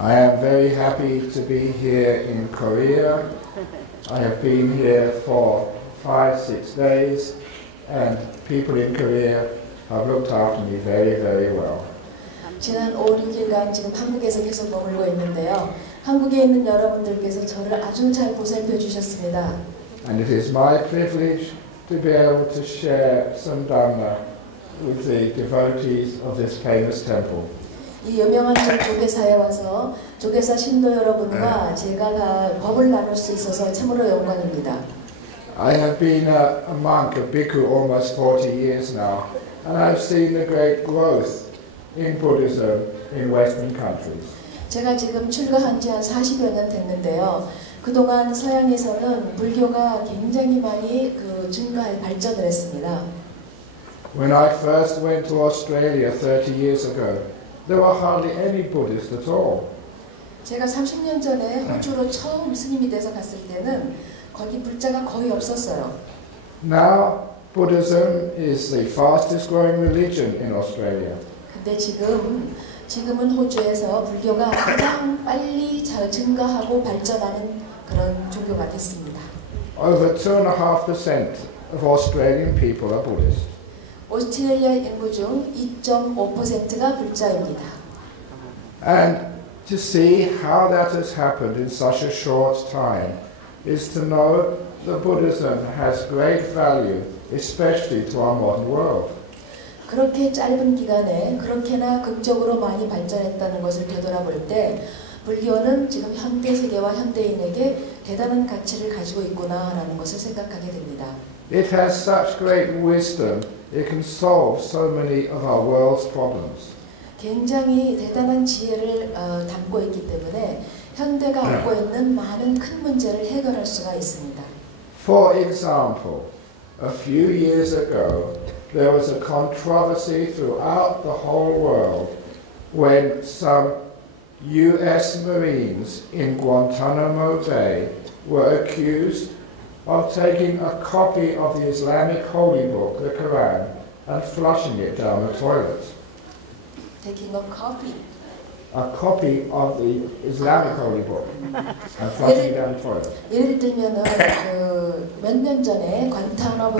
I am very happy to be here in Korea. I have been here for 5-6 days and people in Korea have looked after me very, very well. 지난 5, 6일간 지금 한국에서 계속 머물고 있는데요. 한국에 있는 여러분들께서 저를 아주 잘 보살펴 주셨습니다. And it is my privilege to be able to share some Dhamma with the devotees of this famous temple. 이 유명한 조계사에 와서 조계사 신도 여러분과 제가 법을 나눌 수 있어서 참으로 영광입니다. I have been a monk, a bhikkhu, almost 40 years now, and I've seen the great growth in Buddhism in Western countries. 제가 지금 출가한 지 한 40여 년 됐는데요. 그동안 서양에서는 불교가 굉장히 많이 발전을 했습니다. When I first went to Australia 30 years ago, there were hardly any Buddhists at all. 제가 30년 전에 호주로 처음 스님이 돼서 갔을 때는 거기 불자가 거의 없었어요. Now Buddhism is the fastest growing religion in Australia. 근데 지금은 호주에서 불교가 가장 빨리 증가하고 발전하는 그런 종교가 됐습니다. Over 2.5% of Australian people are Buddhist. 오스트레일리아 인구 중 2.5%가 불자입니다. And to see how that has happened in such a short time is to know that Buddhism has great value, especially to our modern world. 그렇게 짧은 기간에 그렇게나 극적으로 많이 발전했다는 것을 되돌아볼 때 불교는 지금 현대 세계와 현대인에게 대단한 가치를 가지고 있구나라는 것을 생각하게 됩니다. It has such great wisdom, it can solve so many of our world's problems. 굉장히 대단한 지혜를 담고 있기 때문에 현대가 안고 있는 많은 큰 문제를 해결할 수가 있습니다. For example, a few years ago, there was a controversy throughout the whole world when some US Marines in Guantanamo Bay were accused of taking a copy of the Islamic holy book, the Quran, and flushing it down the toilet. Taking a copy? A copy of the Islamic holy book and flushing it down the toilet. 예를 들면은 몇 년 전에 관타나모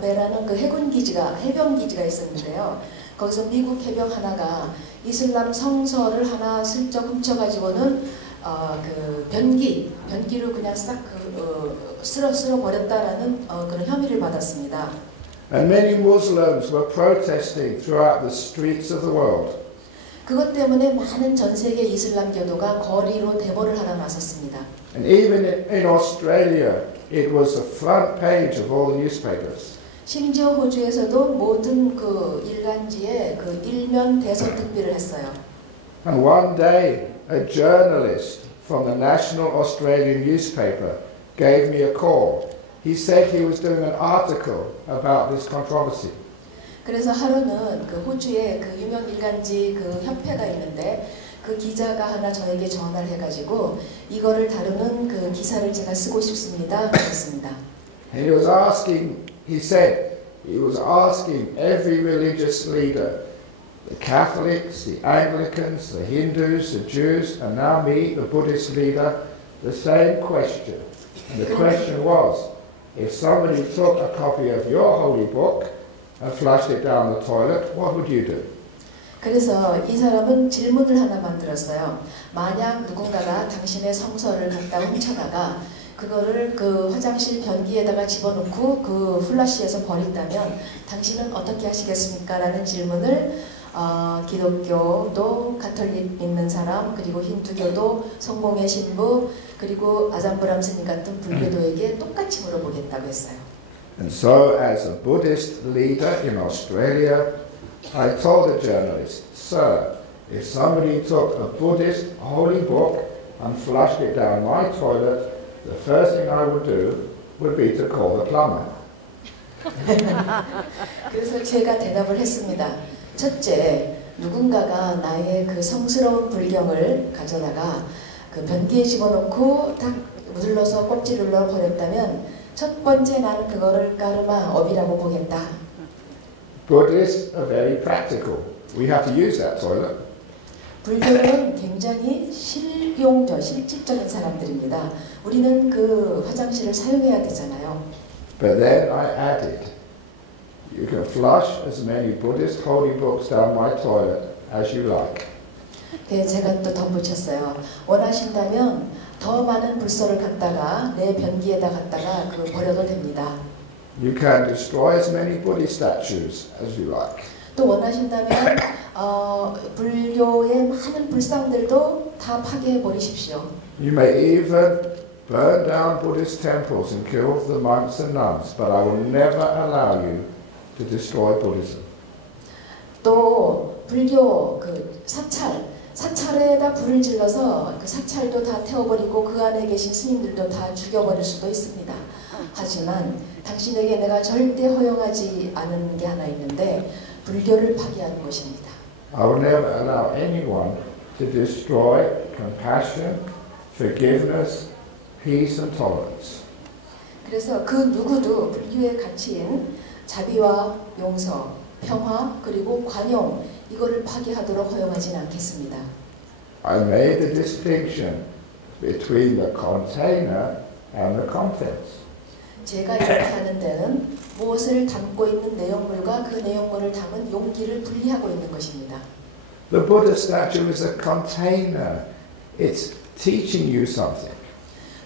베라는 해군 기지가 해병 기지가 있었는데요. 거기서 미국 해병 하나가 이슬람 성서를 하나 슬쩍 훔쳐가지고는 변기로 그냥 싹 쓸어 버렸다라는 그런 혐의를 받았습니다. And many Muslims were protesting throughout the streets of the world. 그것 때문에 많은 전 세계 이슬람교도가 거리로 데모를 하러 나섰습니다. And even in Australia, it was the front page of all the newspapers. 심지어 호주에서도 모든 일간지에 일면 대선 특비를 했어요. And one day, a journalist from the National Australian newspaper gave me a call. He said he was doing an article about this controversy. 그래서 하루는 호주에 유명 일간지 협회가 있는데 그 기자가 하나 저에게 전화를 해가지고 이거를 다루는 기사를 제가 쓰고 싶습니다. 그랬습니다. And he said he was asking every religious leader, the Catholics, the Anglicans, the Hindus, the Jews, and now me, the Buddhist leader, the same question. And the question was, if somebody took a copy of your holy book and flushed it down the toilet, what would you do? 그래서 이 사람은 질문을 하나 만들었어요. 만약 누군가가 당신의 성서를 갖다 훔쳐다가 그거를 화장실 변기에다가 집어넣고 플러시해서 버린다면 당신은 어떻게 하시겠습니까? 라는 질문을 기독교도 가톨릭 믿는 사람 그리고 힌두교도 성공의 신부 그리고 아잠브람 스님 같은 불교도에게 똑같이 물어보겠다고 했어요. And so as a Buddhist leader in Australia, I told the journalist, sir, if somebody took a Buddhist holy book and flushed it down my toilet, the first thing I would do would be to call the plumber. 그래서 제가 대답을 했습니다. 첫째, 누군가가 나의 성스러운 불경을 가져다가 변기에 집어넣고 딱 눌러서 껍질을 눌러 버렸다면 첫 번째 나는 그거를 까르마 업이라고 보겠다. Buddhists are very practical. We have to use that toilet. 불교는 굉장히 실직적인 사람들입니다. 우리는 그 화장실을 사용해야 되잖아요. But then I added, you can flush as many Buddhist holy books down my toilet as you like. 제가 또 덧붙였어요. 원하신다면 더 많은 불소를 갖다가 내 변기에다 갖다가 그 버려도 됩니다. You can destroy as many Buddhist statues as you like. 또 원하신다면 불교의 많은 불상들도 다 파괴해 버리십시오. You may even burn down Buddhist temples and kill the monks and nuns, but I will never allow you to destroy Buddhism. 또 불교 그 사찰에다 불을 질러서 그 사찰도 다 태워버리고 그 안에 계신 스님들도 다 죽여버릴 수도 있습니다. 하지만 당신에게 내가 절대 허용하지 않은 게 하나 있는데 불교를 파괴하는 것입니다. I will never allow anyone to destroy compassion, forgiveness, peace and tolerance. 그래서 그 누구도 불교의 가치인 자비와 용서, 평화 그리고 관용 이거를 파괴하도록 허용하지는 않겠습니다. I made the distinction between the container and the contents. 제가 이렇게 하는 데는 무엇을 담고 있는 내용물과 그 내용물을 담은 용기를 분리하고 있는 것입니다. The Buddha statue is a container. It's teaching you something.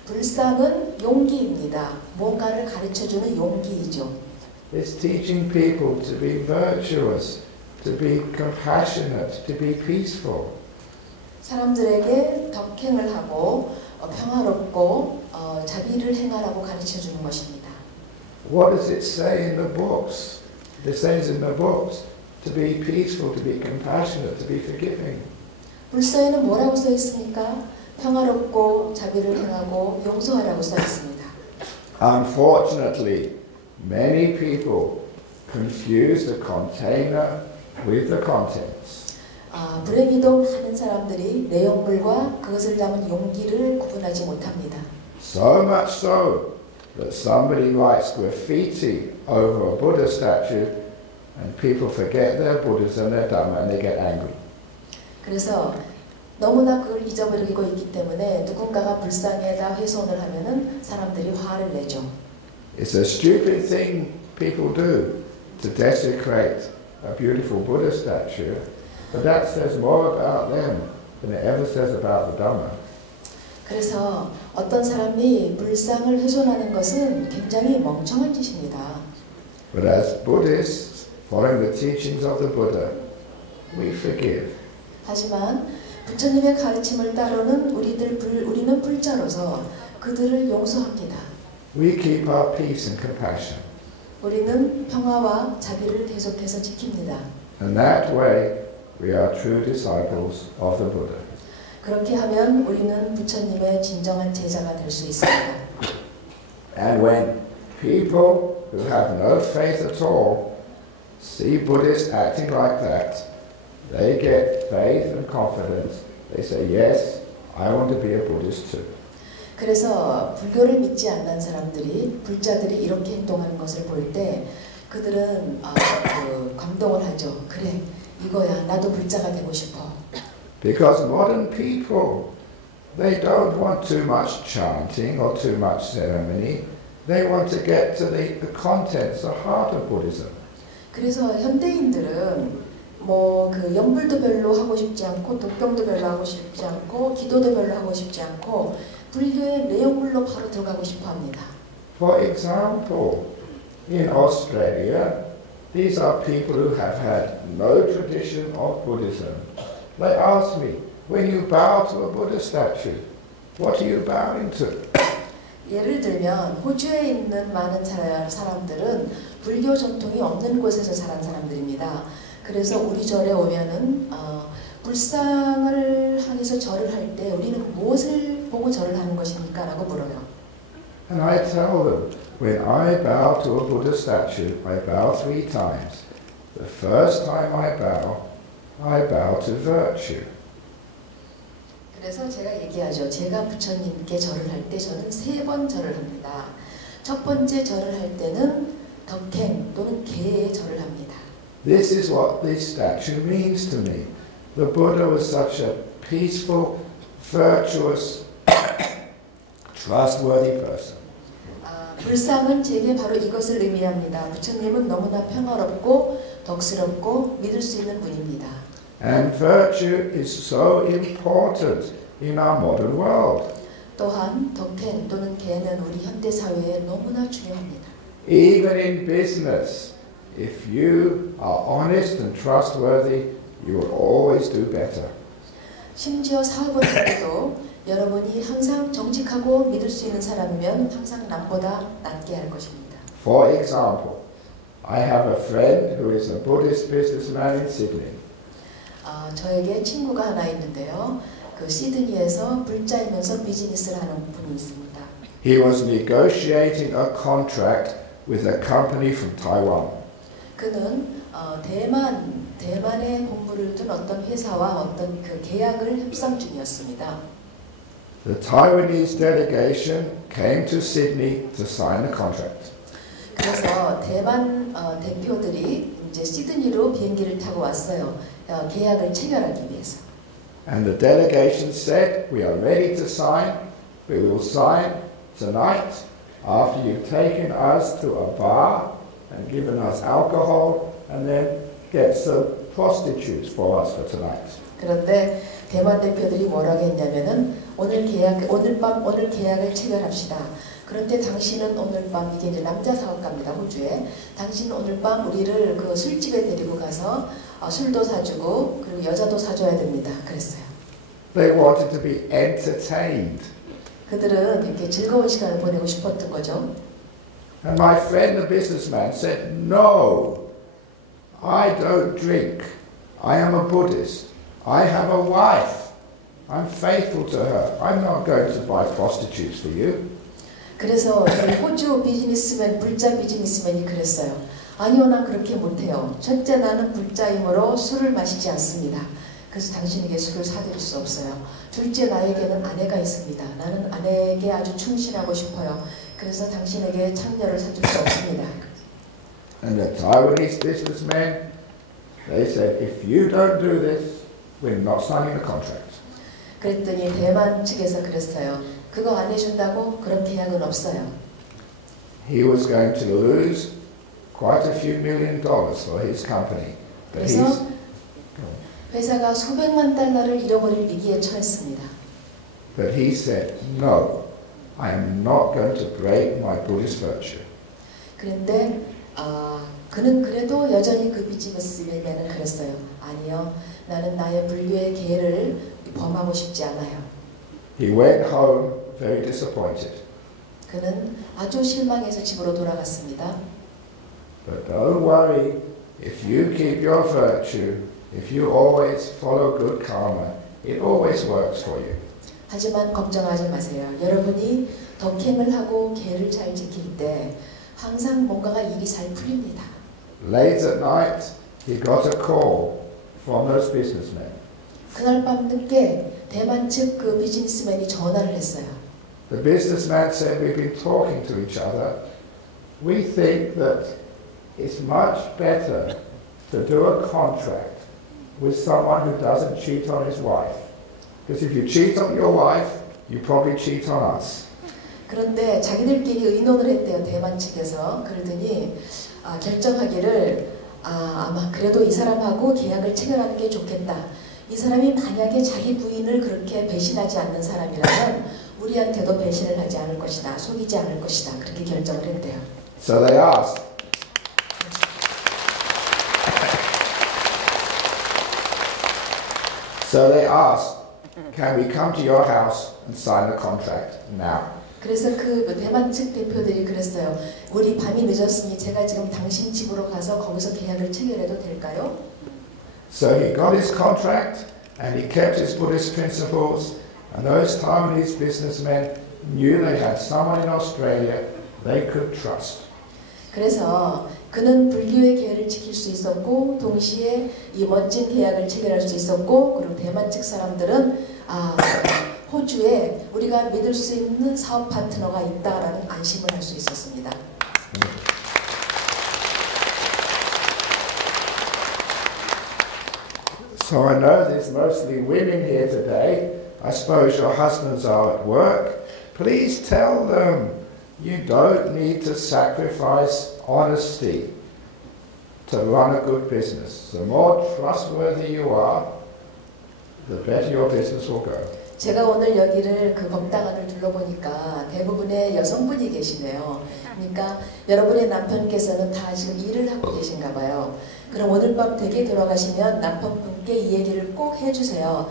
불상은 용기입니다. 뭔가를 가르쳐주는 용기이죠. It's teaching people to be virtuous, to be compassionate, to be peaceful. 사람들에게 덕행을 하고 평화롭고 자비를 행하라고 가르쳐주는 것입니다. What does it say in the books? It says in the books to be peaceful, to be compassionate, to be forgiving. 불서에는 뭐라고 써 있습니까? 평화롭고 자비를 행하고 용서하라고 써 있습니다. Unfortunately, many people confuse the container with the contents. 불행히도 많은 사람들이 내용물과 그것을 담은 용기를 구분하지 못합니다. So much so that somebody writes graffiti over a Buddha statue and people forget their Buddhism, their Dhamma and they get angry. 그래서 너무나 그걸 잊어버리고 있기 때문에 누군가가 불상에다 훼손을 하면은 사람들이 화를 내죠. It's a stupid thing people do to desecrate a beautiful Buddha statue, but that says more about them than it ever says about the Dhamma. 그래서 어떤 사람이 불상을 훼손하는 것은 굉장히 멍청한 짓입니다. But as Buddhists, following the teachings of the Buddha, we forgive. 하지만 부처님의 가르침을 따르는 우리는 불자로서 그들을 용서합니다. We keep our peace and compassion. 우리는 평화와 자비를 계속해서 지킵니다. And that way, we are true disciples of the Buddha. 그렇게 하면 우리는 부처님의 진정한 제자가 될 수 있습니다. And when people who have no faith at all see Buddhists acting like that, they get faith and confidence. They say, yes, I want to be a Buddhist too. 그래서 불교를 믿지 않는 사람들이 불자들이 이렇게 행동하는 것을 볼 때 그들은 감동을 하죠. 그래, 이거야. 나도 불자가 되고 싶어. Because modern people, they don't want too much chanting or too much ceremony. They want to get to the contents, the heart of Buddhism. 그래서 현대인들은 그 연불도 별로 하고 싶지 않고 독경도 별로 하고 싶지 않고 기도도 별로 하고 싶지 않고 불교의 내용물로 바로 들어가고 싶어 합니다. For example, in Australia, these are people who have had no tradition of Buddhism. They ask me, when you bow to a Buddha statue, what are you bowing to? 예를 들면 호주에 있는 많은 사람들은 불교 전통이 없는 곳에서 자란 사람들입니다. 그래서 우리 절에 오면은 불상을 향해서 절을 할 때 우리는 무엇을 보고 절을 하는 것입니까? 라고 물어요. And I tell them, when I bow to a Buddha statue, I bow 3 times. The first time I bow to virtue. 그래서 제가 얘기하죠. 제가 부처님께 절을 할 때 저는 3번 절을 합니다. 첫 번째 절을 할 때는 덕행 또는 계에 절을 합니다. This is what this statue means to me. the Buddha was such a peaceful, virtuous, trustworthy person. 불상은 제게 바로 이것을 의미합니다. 부처님은 너무나 평화롭고 덕스럽고 믿을 수 있는 분입니다. And virtue is so important in our modern world. 또한 덕행 또는 계는 우리 현대 사회에 너무나 중요합니다. Even in business, if you are honest and trustworthy, you will always do better. 심지어 사업을 할 때도 여러분이 항상 정직하고 믿을 수 있는 사람이면 항상 남보다 낫게 할 것입니다. For example, I have a friend who is a Buddhist businessman in Sydney. 저에게 친구가 하나 있는데요. 그 시드니에서 불자이면서 비즈니스를 하는 분이 있습니다. He was negotiating a contract with a company from Taiwan. 그는 대만에 본부를 둔 어떤 회사와 어떤 그 계약을 협상 중이었습니다. The Taiwanese delegation came to Sydney to sign the contract. 그래서 대만 대표들이 이제 시드니로 비행기를 타고 왔어요. 계약을 체결하기 위해서. And the delegation said, "We are ready to sign, but we will sign tonight after you've taken us to a bar and given us alcohol and then get some prostitutes for us for tonight." 그런데 대만 대표들이 뭐라고 했냐면은 오늘 계약을 체결합시다. 그런데 당신은 오늘 밤 이게 이제 남자 사업가입니다. 호주에. 당신은 오늘 밤 우리를 그 술집에 데리고 가서 술도 사주고 그리고 여자도 사줘야 됩니다. 그랬어요. They wanted to be entertained. 그들은 이렇게 즐거운 시간을 보내고 싶었던 거죠. And my friend, the businessman, said, "No, I don't drink. I am a Buddhist. I have a wife. I'm faithful to her. I'm not going to buy prostitutes for you." 그래서 호주 비즈니스맨, 불자 비즈니스맨이 그랬어요. 아니요, 난 그렇게 못해요. 첫째, 나는 불자이므로 술을 마시지 않습니다. 그래서 당신에게 술을 사드릴 수 없어요. 둘째, 나에게는 아내가 있습니다. 나는 아내에게 아주 충실하고 싶어요. 그래서 당신에게 창녀를 사줄 수 없습니다. And the Taiwanese businessmen, they said, "If you don't do this, we're not signing the contract." 그랬더니 대만 측에서 그랬어요. 그거 안 해준다고 그런 계약은 없어요. He was going to lose quite a few $1 million for his company. But 그래서 회사가 수백만 달러를 잃어버릴 위기에 처했습니다. But he said, "No, I am not going to break my Buddhist virtue." 그런데 그는 그래도 여전히 그 비즈니스맨은 그랬어요. 아니요, 나는 나의 불교의 계를 범하고 싶지 않아요. He went home very disappointed. 그는 아주 실망해서 집으로 돌아갔습니다. But don't worry, if you keep your virtue, if you always follow good karma, it always works for you. 하지만 걱정하지 마세요. 여러분이 덕행을 하고 계를 잘 지킬 때 항상 뭔가가 일이 잘 풀립니다. Late at night, he got a call from those businessmen. 그날 밤 늦게 대만 측 그 비즈니스맨이 전화를 했어요. The businessman said, "We've been talking to each other. We think that it's much better to do a contract with someone who doesn't cheat on his wife. Because if you cheat on your wife, you probably cheat on us." 그런데 자기들끼리 의논을 했대요. 대만 측에서. 그러더니 결정하기를 아마 그래도 이 사람하고 계약을 체결하는 게 좋겠다. 이 사람이 만약에 자기 부인을 그렇게 배신하지 않는 사람이라면 우리한테도 배신을 하지 않을 것이다. 속이지 않을 것이다. 그렇게 결정을 했대요. So they asked. So they asked, "Can we come to your house and sign the contract now?" 그래서 그 대만 측 대표들이 그랬어요. 우리 밤이 늦었으니 제가 지금 당신 집으로 가서 거기서 계약을 체결해도 될까요? So he got his contract and he kept his Buddhist principles, and those Taiwanese businessmen knew they had someone in Australia they could trust. 그래서 그는 불교의 계율을 지킬 수 있었고 동시에 이 멋진 계약을 체결할 수 있었고 그리고 대만 측 사람들은 호주에 우리가 믿을 수 있는 사업 파트너가 있다라는 안심을 할 수 있었습니다. So I know there's mostly women here today. I suppose your husbands are at work. Please tell them you don't need to sacrifice honesty to run a good business. The more trustworthy you are, the better your business will go. 제가 오늘 여기를 그 법당안을 둘러보니까 대부분의 여성분이 계시네요. 그러니까 여러분의 남편께서는 다 지금 일을 하고 계신가 봐요. 그럼 오늘 밤 댁에 돌아가시면 남편분께 이 얘기를 꼭 해주세요.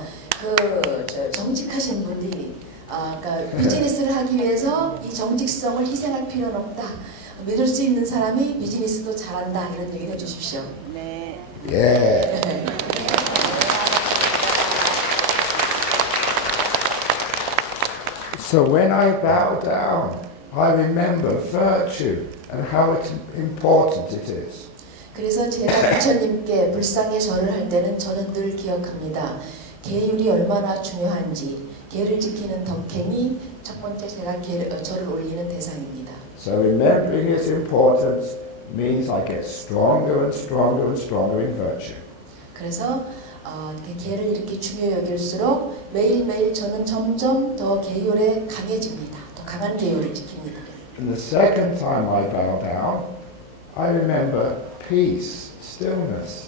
정직하신 분들이 그러니까 비즈니스를 하기 위해서 이 정직성을 희생할 필요는 없다. 믿을 수 있는 사람이 비즈니스도 잘한다. 이런 얘기를 해주십시오. 네. Yeah. So when I bow down, I remember virtue and how important it is. 그래서 제가 부처님께 불상에 절을 할 때는 저는 늘 기억합니다. 계율이 얼마나 중요한지, 계를 지키는 덕행이 첫 번째 제가 절을 올리는 대상입니다. So remembering its importance means I get stronger and stronger and stronger in virtue. 그래서 계를 이렇게 중요 여길수록 매일매일 저는 점점 더 계율에 강해집니다. 더 강한 계율을 지킵니다. And the second time I bow down, I remember peace, stillness.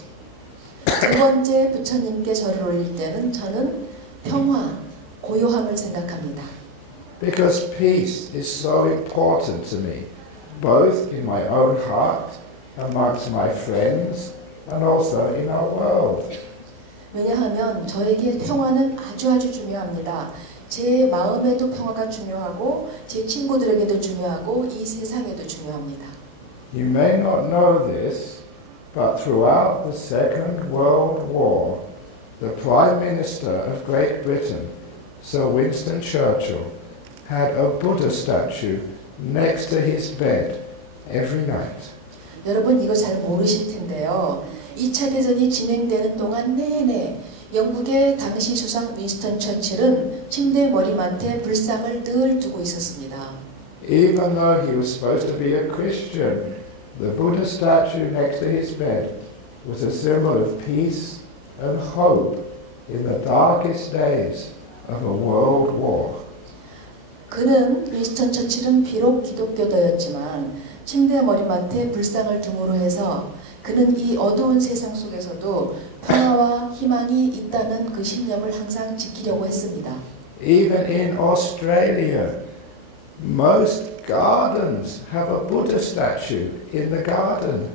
두 번째 부처님께 절을 올릴 때는 저는 평화, 고요함을 생각합니다. Because peace is so important to me, both in my own heart, amongst my friends, and also in our world. 왜냐하면 저에게 평화는 아주 중요합니다. 제 마음에도 평화가 중요하고 제 친구들에게도 중요하고 이 세상에도 중요합니다. You may not know this, but throughout the Second World War, the Prime Minister of Great Britain, Sir Winston Churchill, had a Buddha statue next to his bed every night. 여러분 이거 잘 모르실 텐데요. 2차 대전이 진행되는 동안 내내 영국의 당시 수상 윈스턴 처칠은 침대 머리맡에 불상을 늘 두고 있었습니다. Even though he was supposed to be a Christian, the Buddha statue next to his bed was a symbol of peace and hope in the darkest days of a world war. 그는 윈스턴 처칠은 비록 기독교도였지만 침대 머리맡에 불상을 둠으로 해서 그는 이 어두운 세상 속에서도 평화와 희망이 있다는 그 신념을 항상 지키려고 했습니다. Even in Australia, most gardens have a Buddha statue in the garden.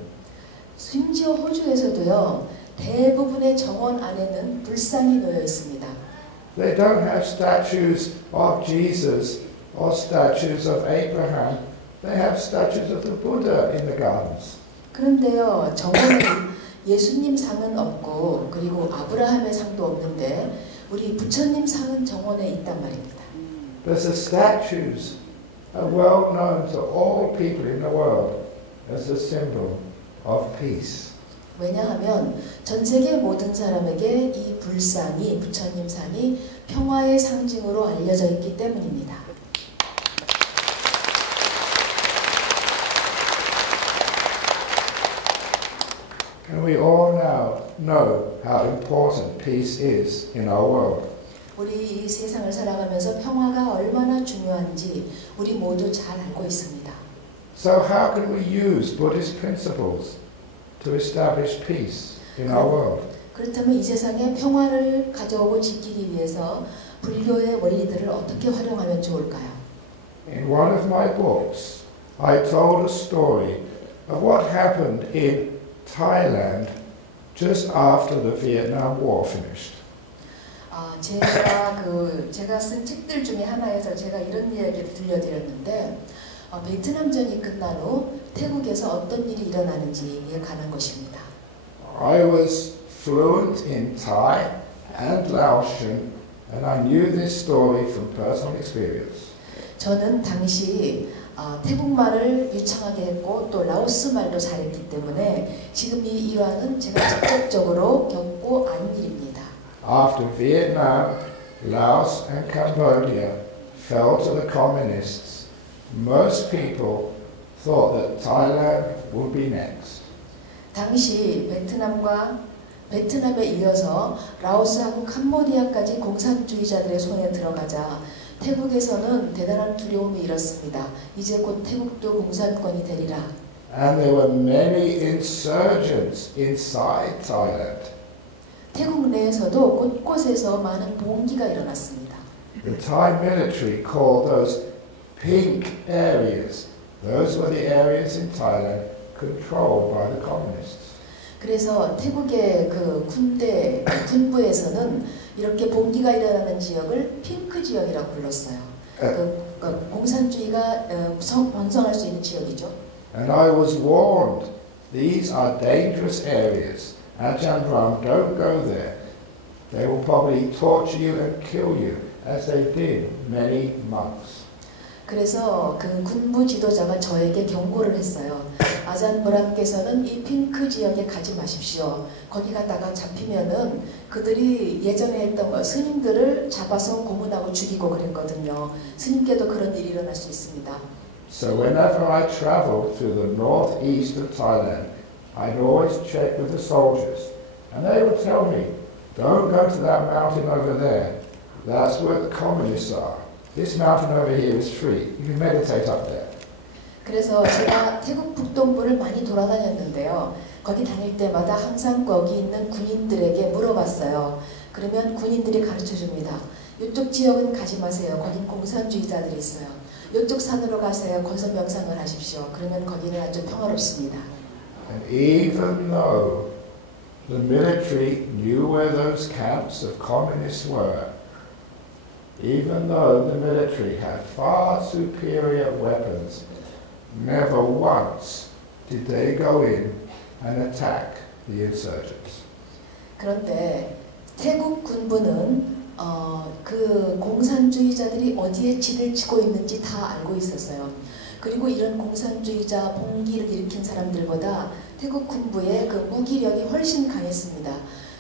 심지어 호주에서도요. 대부분의 정원 안에는 불상이 놓여 있습니다. They don't have statues of Jesus or statues of Abraham. They have statues of the Buddha in the gardens. 그런데요, 정원에 예수님 상은 없고 그리고 아브라함의 상도 없는데 우리 부처님 상은 정원에 있단 말입니다. But the statues are well known to all people in the world as a symbol of peace. 왜냐하면 전 세계 모든 사람에게 이 불상이 부처님 상이 평화의 상징으로 알려져 있기 때문입니다. And we all now know how important peace is in our world. 우리 이 세상을 살아가면서 평화가 얼마나 중요한지 우리 모두 잘 알고 있습니다. So how can we use Buddhist principles to establish peace in our world? 그렇다면 이 세상에 평화를 가져오고 지키기 위해서 불교의 원리들을 어떻게 활용하면 좋을까요? In one of my books, I told a story of what happened in Thailand just after the Vietnam War finished. 제가 쓴 책들 중에 하나에서 제가 이런 이야기를 들려드렸는데 베트남전이 끝난 후 태국에서 어떤 일이 일어나는지에 관한 것입니다. I was fluent in Thai and Laotian, and I knew this story from personal experience. 저는 당시 태국말을 유창하게 했고 또 라오스 말도 잘했기 때문에 지금 이 일화는 제가 직접적으로 겪고 안 일입니다. After Vietnam, Laos and Cambodia fell to the communists, most people thought that Thailand would be next. 당시 베트남과 베트남에 이어서 라오스하고 캄보디아까지 공산주의자들의 손에 들어가자 태국에서는 대단한 두려움이 일었습니다. 이제 곧 태국도 공산권이 되리라. And there were many insurgents inside Thailand. 태국 내에서도 곳곳에서 많은 봉기가 일어났습니다. The Thai military called those pink areas. Those were the areas in Thailand controlled by the communists. 그래서 태국의 그 군부에서는 이렇게 봉기가 일어나는 지역을 핑크 지역이라고 불렀어요. 공산주의가 번성할 수 있는 지역이죠. And I was warned, these are dangerous areas. Ajahn Brahm, don't go there. They will probably torture you and kill you, as they did many monks. 그래서 그 군부 지도자가 저에게 경고를 했어요. 아잔 브람께서는 이 핑크 지역에 가지 마십시오. 거기 갔다가 잡히면은 그들이 예전에 했던 스님들을 잡아서 고문하고 죽이고 그랬거든요. 스님께도 그런 일이 일어날 수 있습니다. So whenever I traveled to the northeast of Thailand, I'd always check with the soldiers, and they would tell me, don't go to that mountain over there. That's where the communists are. This mountain over here is free. You can meditate up there. 그래서 제가 태국 북동부를 많이 돌아다녔는데요. 거기 다닐 때마다 항상 거기 있는 군인들에게 물어봤어요. 그러면 군인들이 가르쳐줍니다. 이쪽 지역은 가지 마세요. 거긴 공산주의자들이 있어요. 이쪽 산으로 가세요. 거기서 명상을 하십시오. 그러면 거기는 아주 평화롭습니다. And even though the military knew where those camps of communists were, even though the military had far superior weapons, never once did they go in and attack the insurgents. 그런데 태국 군부는 그 공산주의자들이 어디에 진을 치고 있는지 다 알고 있었어요. 그리고 이런 공산주의자 봉기를 일으킨 사람들보다 태국 군부의 그 무기력이 훨씬 강했습니다.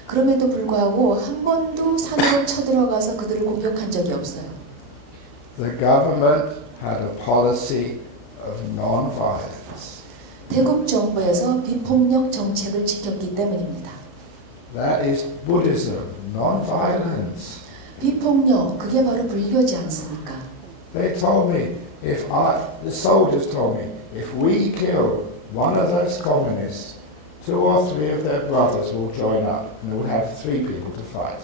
그럼에도 불구하고 한 번도 산으로 쳐들어가서 그들을 공격한 적이 없어요. The government had a policy of non-violence. 태국 정부에서 비폭력 정책을 지켰기 때문입니다. That is Buddhism, non-violence. 비폭력, 그게 바로 불교지 않습니까? They told me, the soldiers told me, if we kill one of those communists, 2 or 3 of their brothers will join up and we'll have 3 people to fight.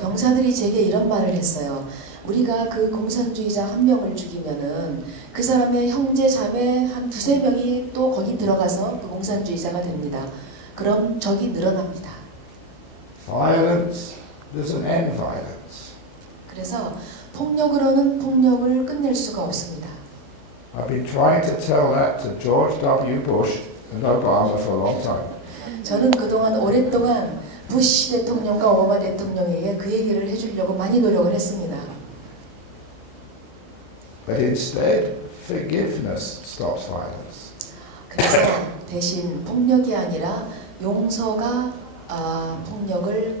병사들이 제게 이런 말을 했어요. 우리가 그 공산주의자 한 명을 죽이면은 그 사람의 형제 자매 한 2, 3명이 또 거기 들어가서 그 공산주의자가 됩니다. 그럼 적이 늘어납니다. Violence doesn't end violence. 그래서 폭력으로는 폭력을 끝낼 수가 없습니다. I've been trying to tell that to George W. Bush and Obama for a long time. 저는 그동안 오랫동안 부시 대통령과 오바마 대통령에게 그 얘기를 해주려고 많이 노력을 했습니다. But instead, forgiveness stops violence. 그래서 대신 폭력이 아니라 용서가 폭력을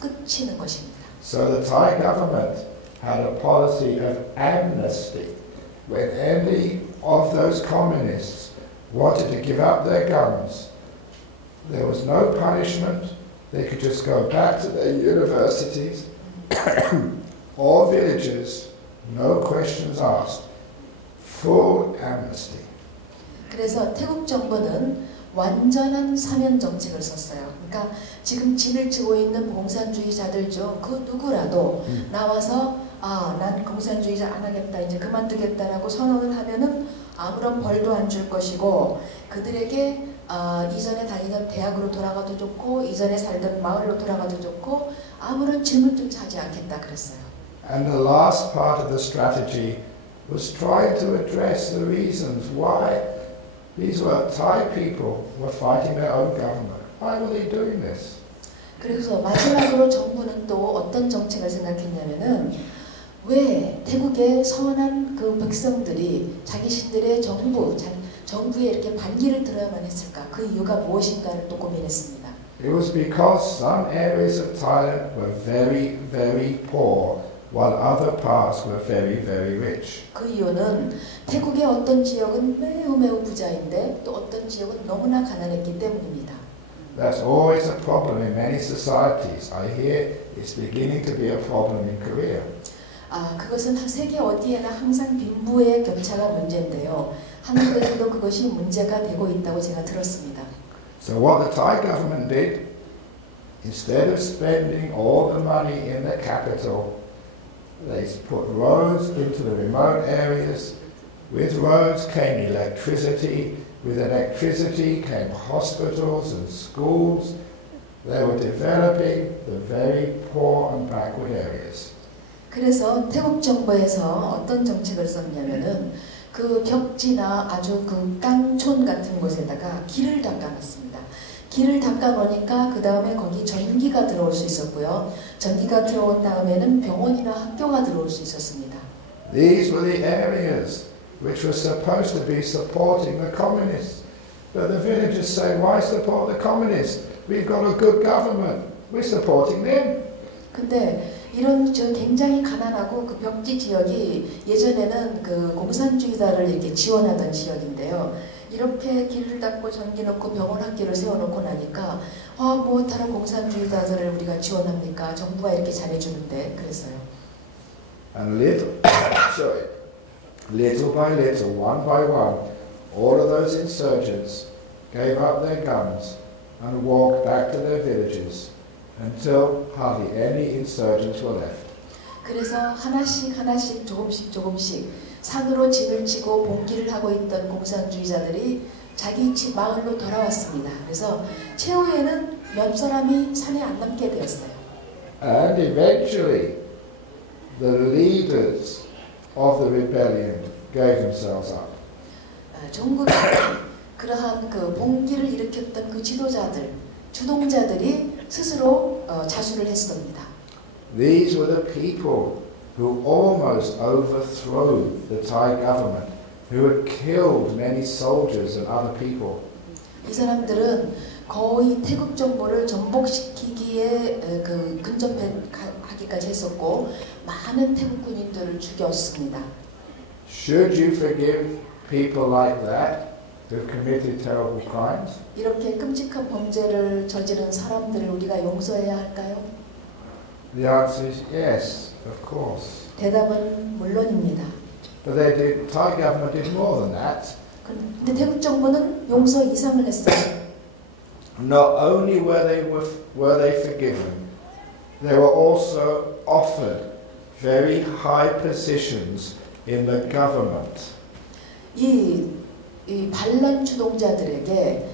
끝이는 것입니다. So the Thai government had a policy of amnesty. When any of those communists wanted to give up their guns, there was no punishment. They could just go back to their universities or villages, no questions asked. Full amnesty. 그래서 태국 정부는 완전한 사면 정책을 썼어요. 그러니까 지금 진을 치고 있는 공산주의자들 중 그 누구라도 나와서 난 공산주의자 안 하겠다, 이제 그만두겠다라고 선언을 하면은 아무런 벌도 안 줄 것이고 그들에게 이전에 다니던 대학으로 돌아가도 좋고 이전에 살던 마을로 돌아가도 좋고 아무런 질문조차 하지 않겠다 그랬어요. And the last part of the strategy was trying to address the reasons why these were Thai people were fighting their own government. Why were they doing this? 그래서 마지막으로 정부는 또 어떤 정책을 생각했냐면은 왜 태국의 선한 그 백성들이 자기신들의 정부에 이렇게 반기를 들어야만 했을까? 그 이유가 무엇인가를 또 고민했습니다. It was because some areas of Thailand were very, very poor, while other parts were very, very rich. 그 이유는 태국의 어떤 지역은 매우 부자인데 또 어떤 지역은 너무나 가난했기 때문입니다. That's always a problem in many societies. I hear it's beginning to be a problem in Korea. 그것은 세계 어디에나 항상 빈부의 격차가 문제인데요. 한국에서도 그것이 문제가 되고 있다고 제가 들었습니다. So what the Thai government did, instead of spending all the money in the capital, they put roads into the remote areas. With roads came electricity. With electricity came hospitals and schools. They were developing the very poor and backward areas. 그래서 태국 정부에서 어떤 정책을 썼냐면은 그 벽지나 아주 그 깡촌 같은 곳에다가 길을 닦아놨습니다. 길을 닦아놓으니까 그 다음에 거기 전기가 들어올 수 있었고요. 전기가 들어온 다음에는 병원이나 학교가 들어올 수 있었습니다. These were the areas which were supposed to be supporting the communists. But the villagers say, why support the communists? We've got a good government. We're supporting them. 근데 이런 굉장히 가난하고 그 벽지 지역이 예전에는 그 공산주의자를 이렇게 지원하던 지역인데요. 이렇게 길을 닦고 전기 넣고 병원 학교를 세워놓고 나니까 뭐 다른 공산주의자들을 우리가 지원합니까? 정부가 이렇게 잘해주는데 그랬어요. And little by little, one by one, all of those insurgents gave up their guns and walked back to their villages until hardly any insurgents were left. 그래서 하나씩 조금씩 산으로 진을 치고 봉기를 하고 있던 공산주의자들이 자기 집 마을로 돌아왔습니다. 그래서 최후에는 몇 사람이 산에 안 남게 되었어요. And eventually, the leaders of the rebellion gave themselves up. 종국에 그러한 그 봉기를 일으켰던 그 지도자들, 주동자들이 스스로 자수를 했습니다. These were the people who almost overthrew the Thai government, who had killed many soldiers and other people. 이 사람들은 거의 태국 정부를 전복시키기에 근접하기까지 했었고 많은 태국 군인들을 죽였습니다. Should you forgive people like that who committed terrible crimes? 이렇게 끔찍한 범죄를 저지른 사람들을 우리가 용서해야 할까요? The answer is yes, of course. 대답은 물론입니다. But Thai government did more than that. 근데 태국 정부는 용서 이상을 했어요. Not only were they forgiven, they were also offered very high positions in the government. 이 반란 주동자들에게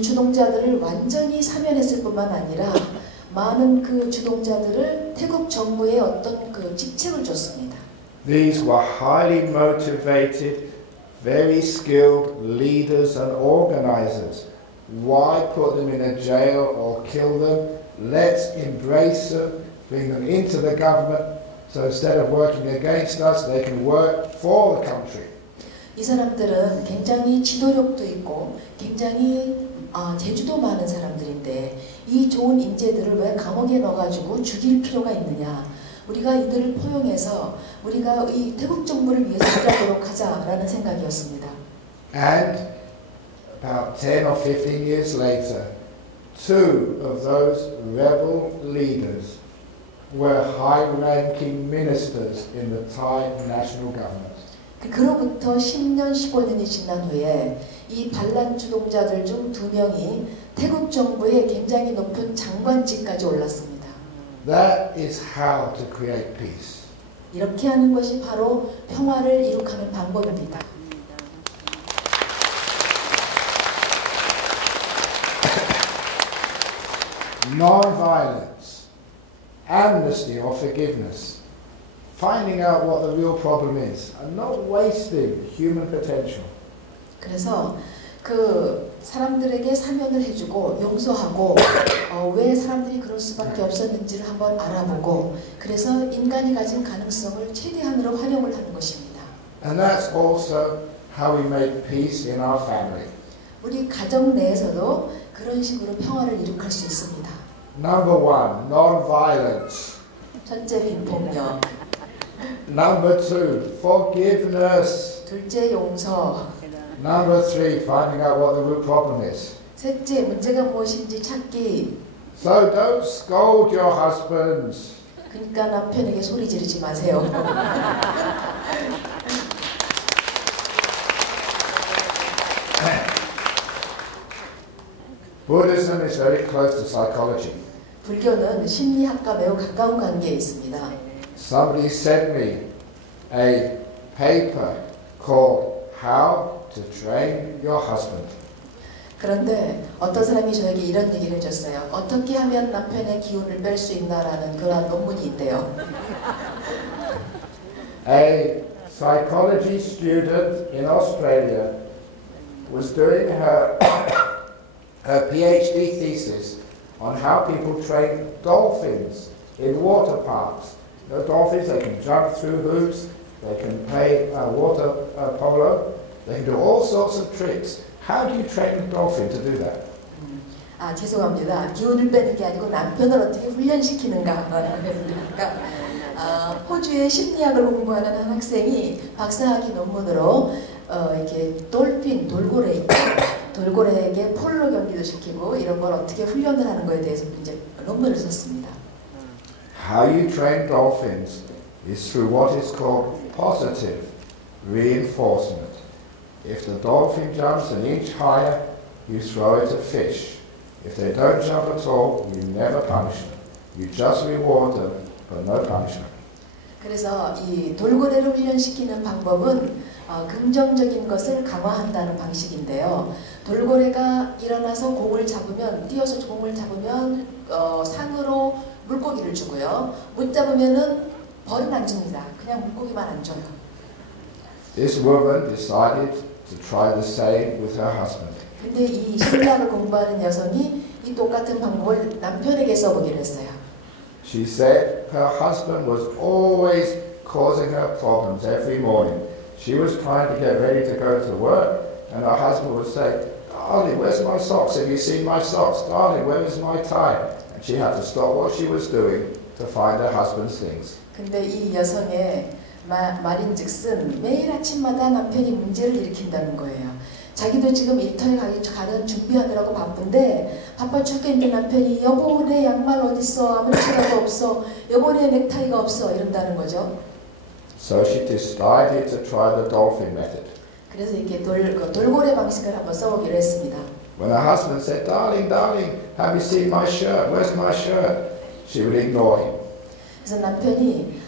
주동자들을 완전히 사면했을 뿐만 아니라 많은 그 주동자들을 태국 정부의 어떤 그 직책을 줬습니다. These were highly motivated, very skilled leaders and organizers. Why put them in a jail or kill them? Let's embrace them, bring them into the government, so instead of working against us, they can work for the country. 이 사람들은 굉장히 지도력도 있고 굉장히 재주도 많은 사람들인데 이 좋은 인재들을 왜 감옥에 넣어가지고 죽일 필요가 있느냐. 우리가 이들을 포용해서 우리가 이 태국 정부를 위해서 일하도록 하자라는 생각이었습니다. And about 10 or 15 years later, two of those rebel leaders were high-ranking ministers in the Thai national government. 그로부터 10년, 15년이 지난 후에 이 반란 주동자들 중 2명이 태국 정부의 굉장히 높은 장관직까지 올랐습니다. That is how to create peace. 이렇게 하는 것이 바로 평화를 이룩하는 방법입니다. Non-violence, amnesty or forgiveness, finding out what the real problem is, and not wasting human potential. 그래서 그 사람들에게 사면을 해주고 용서하고 왜 사람들이 그럴 수밖에 없었는지를 한번 알아보고 그래서 인간이 가진 가능성을 최대한으로 활용을 하는 것입니다. And that's also how we make peace in our family. 우리 가정 내에서도 그런 식으로 평화를 이룩할 수 있습니다. Number one, non-violence. 첫째, 비폭력. Number two, forgiveness. 둘째, 용서. Number three, finding out what the root problem is. 셋째, 문제가 무엇인지 찾기. So don't scold your husbands. 그러니까 남편에게 소리 지르지 마세요. Buddhism is very close to psychology. 불교는 심리학과 매우 가까운 관계에 있습니다. Somebody sent me a paper called How to Train Your Husband. 그런데 어떤 사람이 저에게 이런 얘기를 해줬어요. 어떻게 하면 남편의 기운을 뺄 수 있나라는 그런 논문이 있대요. A psychology student in Australia was doing her PhD thesis on how people train dolphins in water parks. You know, dolphins, they can jump through hoops, they can play water polo, they can do all sorts of tricks. How do you train a dolphin to do that? 아, 죄송합니다. 기운을 빼는 게 아니고 남편을 어떻게 훈련시키는가라는 거니까 호주의 심리학을 공부하는 한 학생이 박사학위 논문으로 이렇게 돌핀, 돌고래 있죠. 돌고래에게 폴로 경기도 시키고 이런 걸 어떻게 훈련을 하는 거에 대해서 이제 논문을 썼습니다. How you train dolphins is through what is called positive reinforcement. If the dolphin jumps an inch higher, you throw it a fish. If they don't jump at all, you never punish them. You just reward them, but no punishment. 그래서 이 돌고래를 훈련시키는 방법은 긍정적인 것을 강화한다는 방식인데요. 돌고래가 일어나서 공을 잡으면, 뛰어서 공을 잡으면 상으로 물고기를 주고요. 못 잡으면은 벌은 안 줍니다. 그냥 물고기만 안 줘요. This woman decided to try the same with her husband. 근데 이 심리학을 공부하는 여성이 이 똑같은 방법을 남편에게 써보기로 했어요. She said her husband was always causing her problems every morning. She was trying to get ready to go to work, and her husband would say, "Darling, where's my socks? Have you seen my socks? Darling, where is my tie?" And she had to stop what she was doing to find her husband's things. 근데 이 여성의 말인즉슨 매일 아침마다 남편이 문제를 일으킨다는 거예요. 자기도 지금 일터에 가는 준비하느라고 바쁜데 바빠 죽겠는데 남편이 여보 내 양말 어딨어? 아무렇지라도 없어. 여보 내 넥타이가 없어. 이런다는 거죠. So she decided to try the dolphin method. 그래서 이렇게 돌고래 방식을 한번 써보기로 했습니다. When her husband said, "Darling, darling, have you seen my shirt? Where's my shirt?" she would ignore him. 그래서 남편이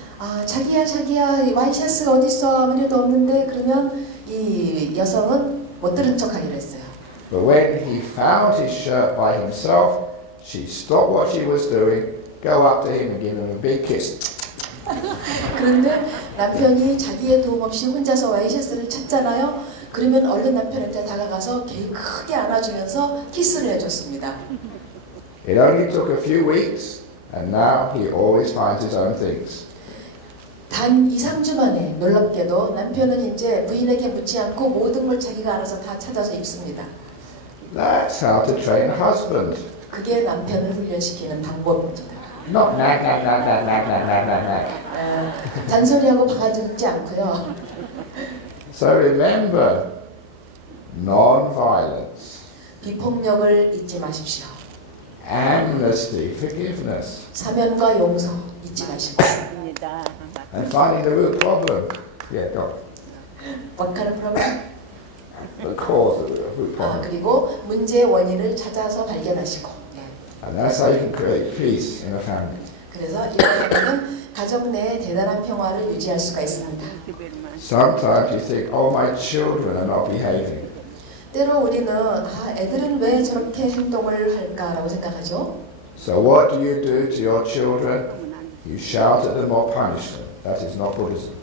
자기야 와이셔츠가 어딨어? 아무래도 없는데 그러면 이 여성은 못 들은 척하기로 했어요. But when he found his shirt by himself, she stopped what she was doing, go up to him and give him a big kiss. 그런데 남편이 자기의 도움 없이 혼자서 와이셔츠를 찾잖아요. 그러면 얼른 남편한테 다가가서 크게 안아주면서 키스를 해줬습니다. It only took a few weeks, and now he always finds his own things. 단 2, 3주 만에 놀랍게도 남편은 이제 부인에게 묻지 않고 모든 걸 자기가 알아서 다 찾아서 입습니다. That's how to train a husband. 그게 남편을 훈련시키는 방법입니다. Not nag, nag, nag, nag, nag, nag, nag, nag, nag. 잔소리하고 바가지지 않고요. So remember, non-violence, 비폭력을 잊지 마십시오. amnesty, forgiveness, 사면과 용서 잊지 마시고. and finding the root problem. Yeah, go. What kind of problem? The cause of the root problem. 그리고 문제의 원인을 찾아서 발견하시고. And that's how you can create peace in a family. 그래서 이렇게 하면 가정 내에 대단한 평화를 유지할 수가 있습니다. Sometimes you think, oh, my children are not behaving. 때로 우리는 애들은 왜 저렇게 행동을 할까라고 생각하죠. So what do you do to your children? You shout at them or punish them. That is not Buddhism.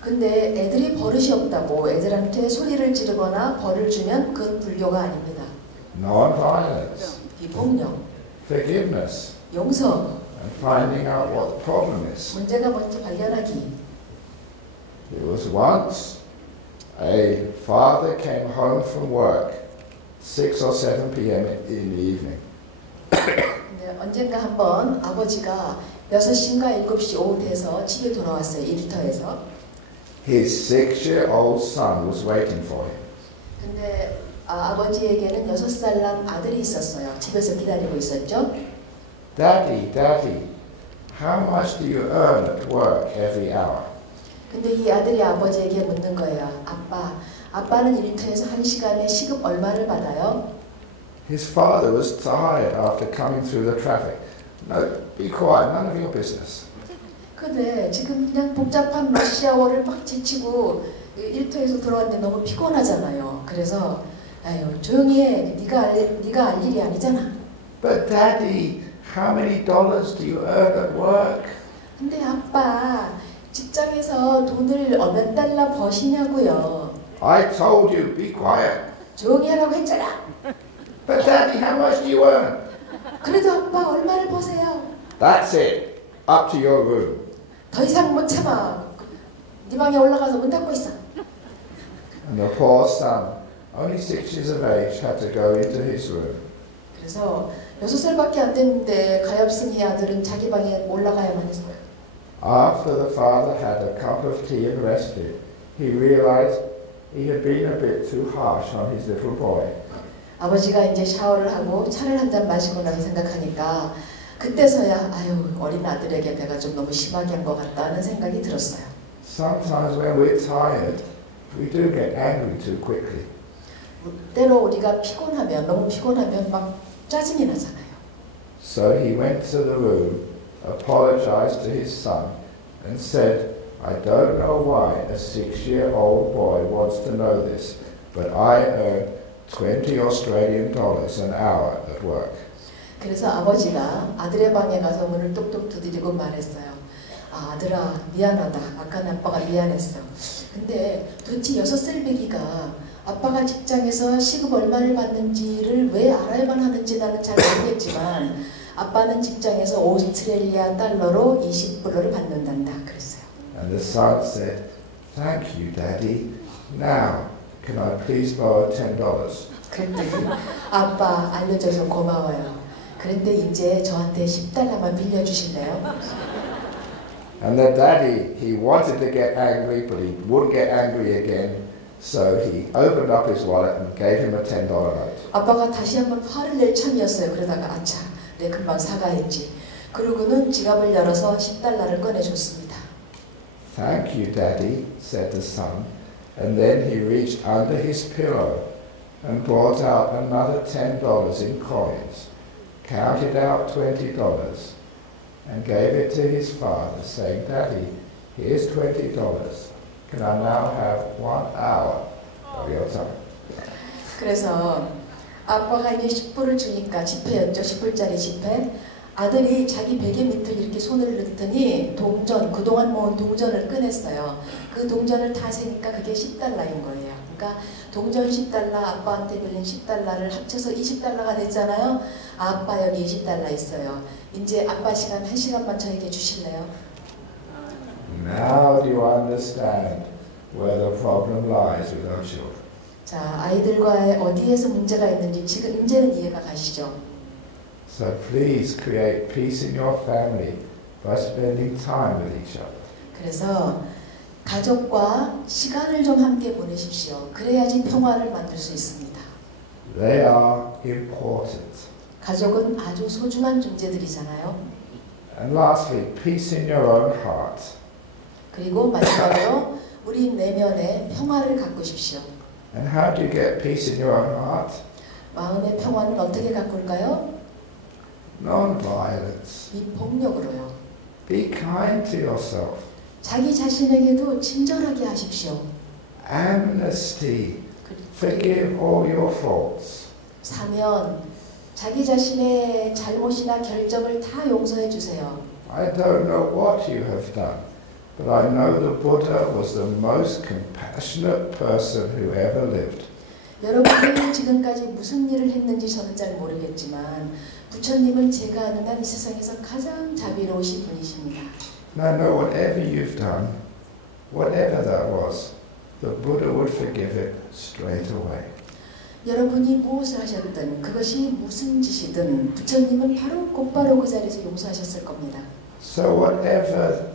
근데 애들이 버릇이 없다고 애들한테 소리를 지르거나 벌을 주면 그건 불교가 아닙니다. Non-violence, 비폭력, forgiveness, 용서, and finding out what the problem is. 문제가 뭔지 발견하기. There was once a father came home from work, 6 or 7 p.m. in the evening. 근데 언젠가 한번 아버지가 6시인가 7시 오후 돼서 집에 돌아왔어요. 일터에서. His 6-year-old son was waiting for him. 근데 아버지에게는 6살 난 아들이 있었어요. 집에서 기다리고 있었죠. Daddy, Daddy, how much do you earn at work every hour? 근데 이 아들이 아버지에게 묻는 거예요. 아빠는 일터에서 1시간에 시급 얼마를 받아요? His father was tired after coming through the traffic. No, be quiet, none of your business. 근데 지금 그냥 복잡한 러시아어를 막 지치고 일터에서 들어왔는데 너무 피곤하잖아요. 그래서 아유 조용히 해. 네가 알 일이 아니잖아. But Daddy, how many dollars do you earn at work? 근데 아빠 직장에서 돈을 몇 달러 버시냐고요. I told you, be quiet. 조용히 하라고 했잖아. But Daddy, how much do you earn? 그래도 아빠 얼마를 버세요? That's it. Up to your room. 더 이상 못 참아. 네 방에 올라가서 문 닫고 있어. And the poor son, only 6 years of age, had to go into his room. 그래서 6살밖에 안 됐는데 가엾은 이 아들은 자기 방에 올라가야만 했어요. After the father had a cup of tea and rested, he realized he had been a bit too harsh on his little boy. 아버지가 이제 샤워를 하고 차를 한 잔 마시고 나서 생각하니까 그때서야 아유 어린 아들에게 내가 좀 너무 심하게 한 것 같다는 생각이 들었어요. Sometimes when we're tired, we do get angry too quickly. 때로 우리가 피곤하면 너무 피곤하면 막 짜증이 나잖아요. So he went to the room, apologized to his son, and said, I don't know why a 6-year-old boy wants to know this, but I earn 20 Australian dollars an hour at work. 그래서 아버지가 아들의 방에 가서 문을 똑똑 두드리고 말했어요. 아들아 미안하다. 아까는 아빠가 미안했어. 근데 도대체 6살 배기가 아빠가 직장에서 시급 얼마를 받는지를 왜 알아야만 하는지 나는 잘 모르겠지만 아빠는 직장에서 오스트레일리아 달러로 20불러를 받는단다. 그랬어요. And the son said, Thank you, Daddy. Now, can I please borrow $10? 그랬더니 아빠 알려줘서 고마워요. 그런데 이제 저한테 10달러만 빌려주실래요? And the daddy, he wanted to get angry, but he wouldn't get angry again. So he opened up his wallet and gave him a $10 note. 아빠가 다시 한번 화를 낼 참이었어요. 그러다가 아차, 내 금방 사과했지. 그러고는 지갑을 열어서 10달러를 꺼내줬습니다. Thank you, Daddy, said the son. And then he reached under his pillow and brought out another $10 in coins, counted out $20, and gave it to his father, saying, Daddy, here's $20. Can I now have 1 hour of your time? 그래서 아빠가 이제 10불을 주니까 지폐였죠. 10불짜리 지폐. 아들이 자기 베개 밑을 이렇게 손을 넣더니 동전, 그동안 모은 동전을 꺼냈어요. 그 동전을 다 세니까 그게 10달러인 거예요. 그러니까 동전 10달러, 아빠한테 빌린 10달러를 합쳐서 20달러가 됐잖아요. 아빠 여기 20달러 있어요. 이제 아빠 시간 1시간만 저에게 주실래요? Now do you understand where the problem lies with our children? 자, 아이들과의 어디에서 문제가 있는지 지금 이제는 이해가 가시죠? So please create peace in your family by spending time with each other. 그래서 가족과 시간을 좀 함께 보내십시오. 그래야지 평화를 만들 수 있습니다. They are important. 가족은 아주 소중한 존재들이잖아요. And lastly, peace in your own heart. 그리고 마지막으로 우리 내면에 평화를 가꾸십시오. And how do you get peace in your own heart? 마음의 평화는 어떻게 가꿀까요? Non-violence. 비폭력으로요. Be kind to yourself. 자기 자신에게도 친절하게 하십시오. Amnesty. Forgive all your faults. 사면 자기 자신의 잘못이나 결점을 다 용서해 주세요. I don't know what you have done, but I know the Buddha was the most compassionate person who ever lived. 여러분이 지금까지 무슨 일을 했는지 저는 잘 모르겠지만 부처님은 제가 아는 한 이 세상에서 가장 자비로우신 분이십니다. And I know whatever you've done, whatever that was, the Buddha would forgive it straight away. 여러분이 무엇을 하셨든 그것이 무슨 짓이든 부처님은 바로 곧바로 그 자리에서 용서하셨을 겁니다. So whatever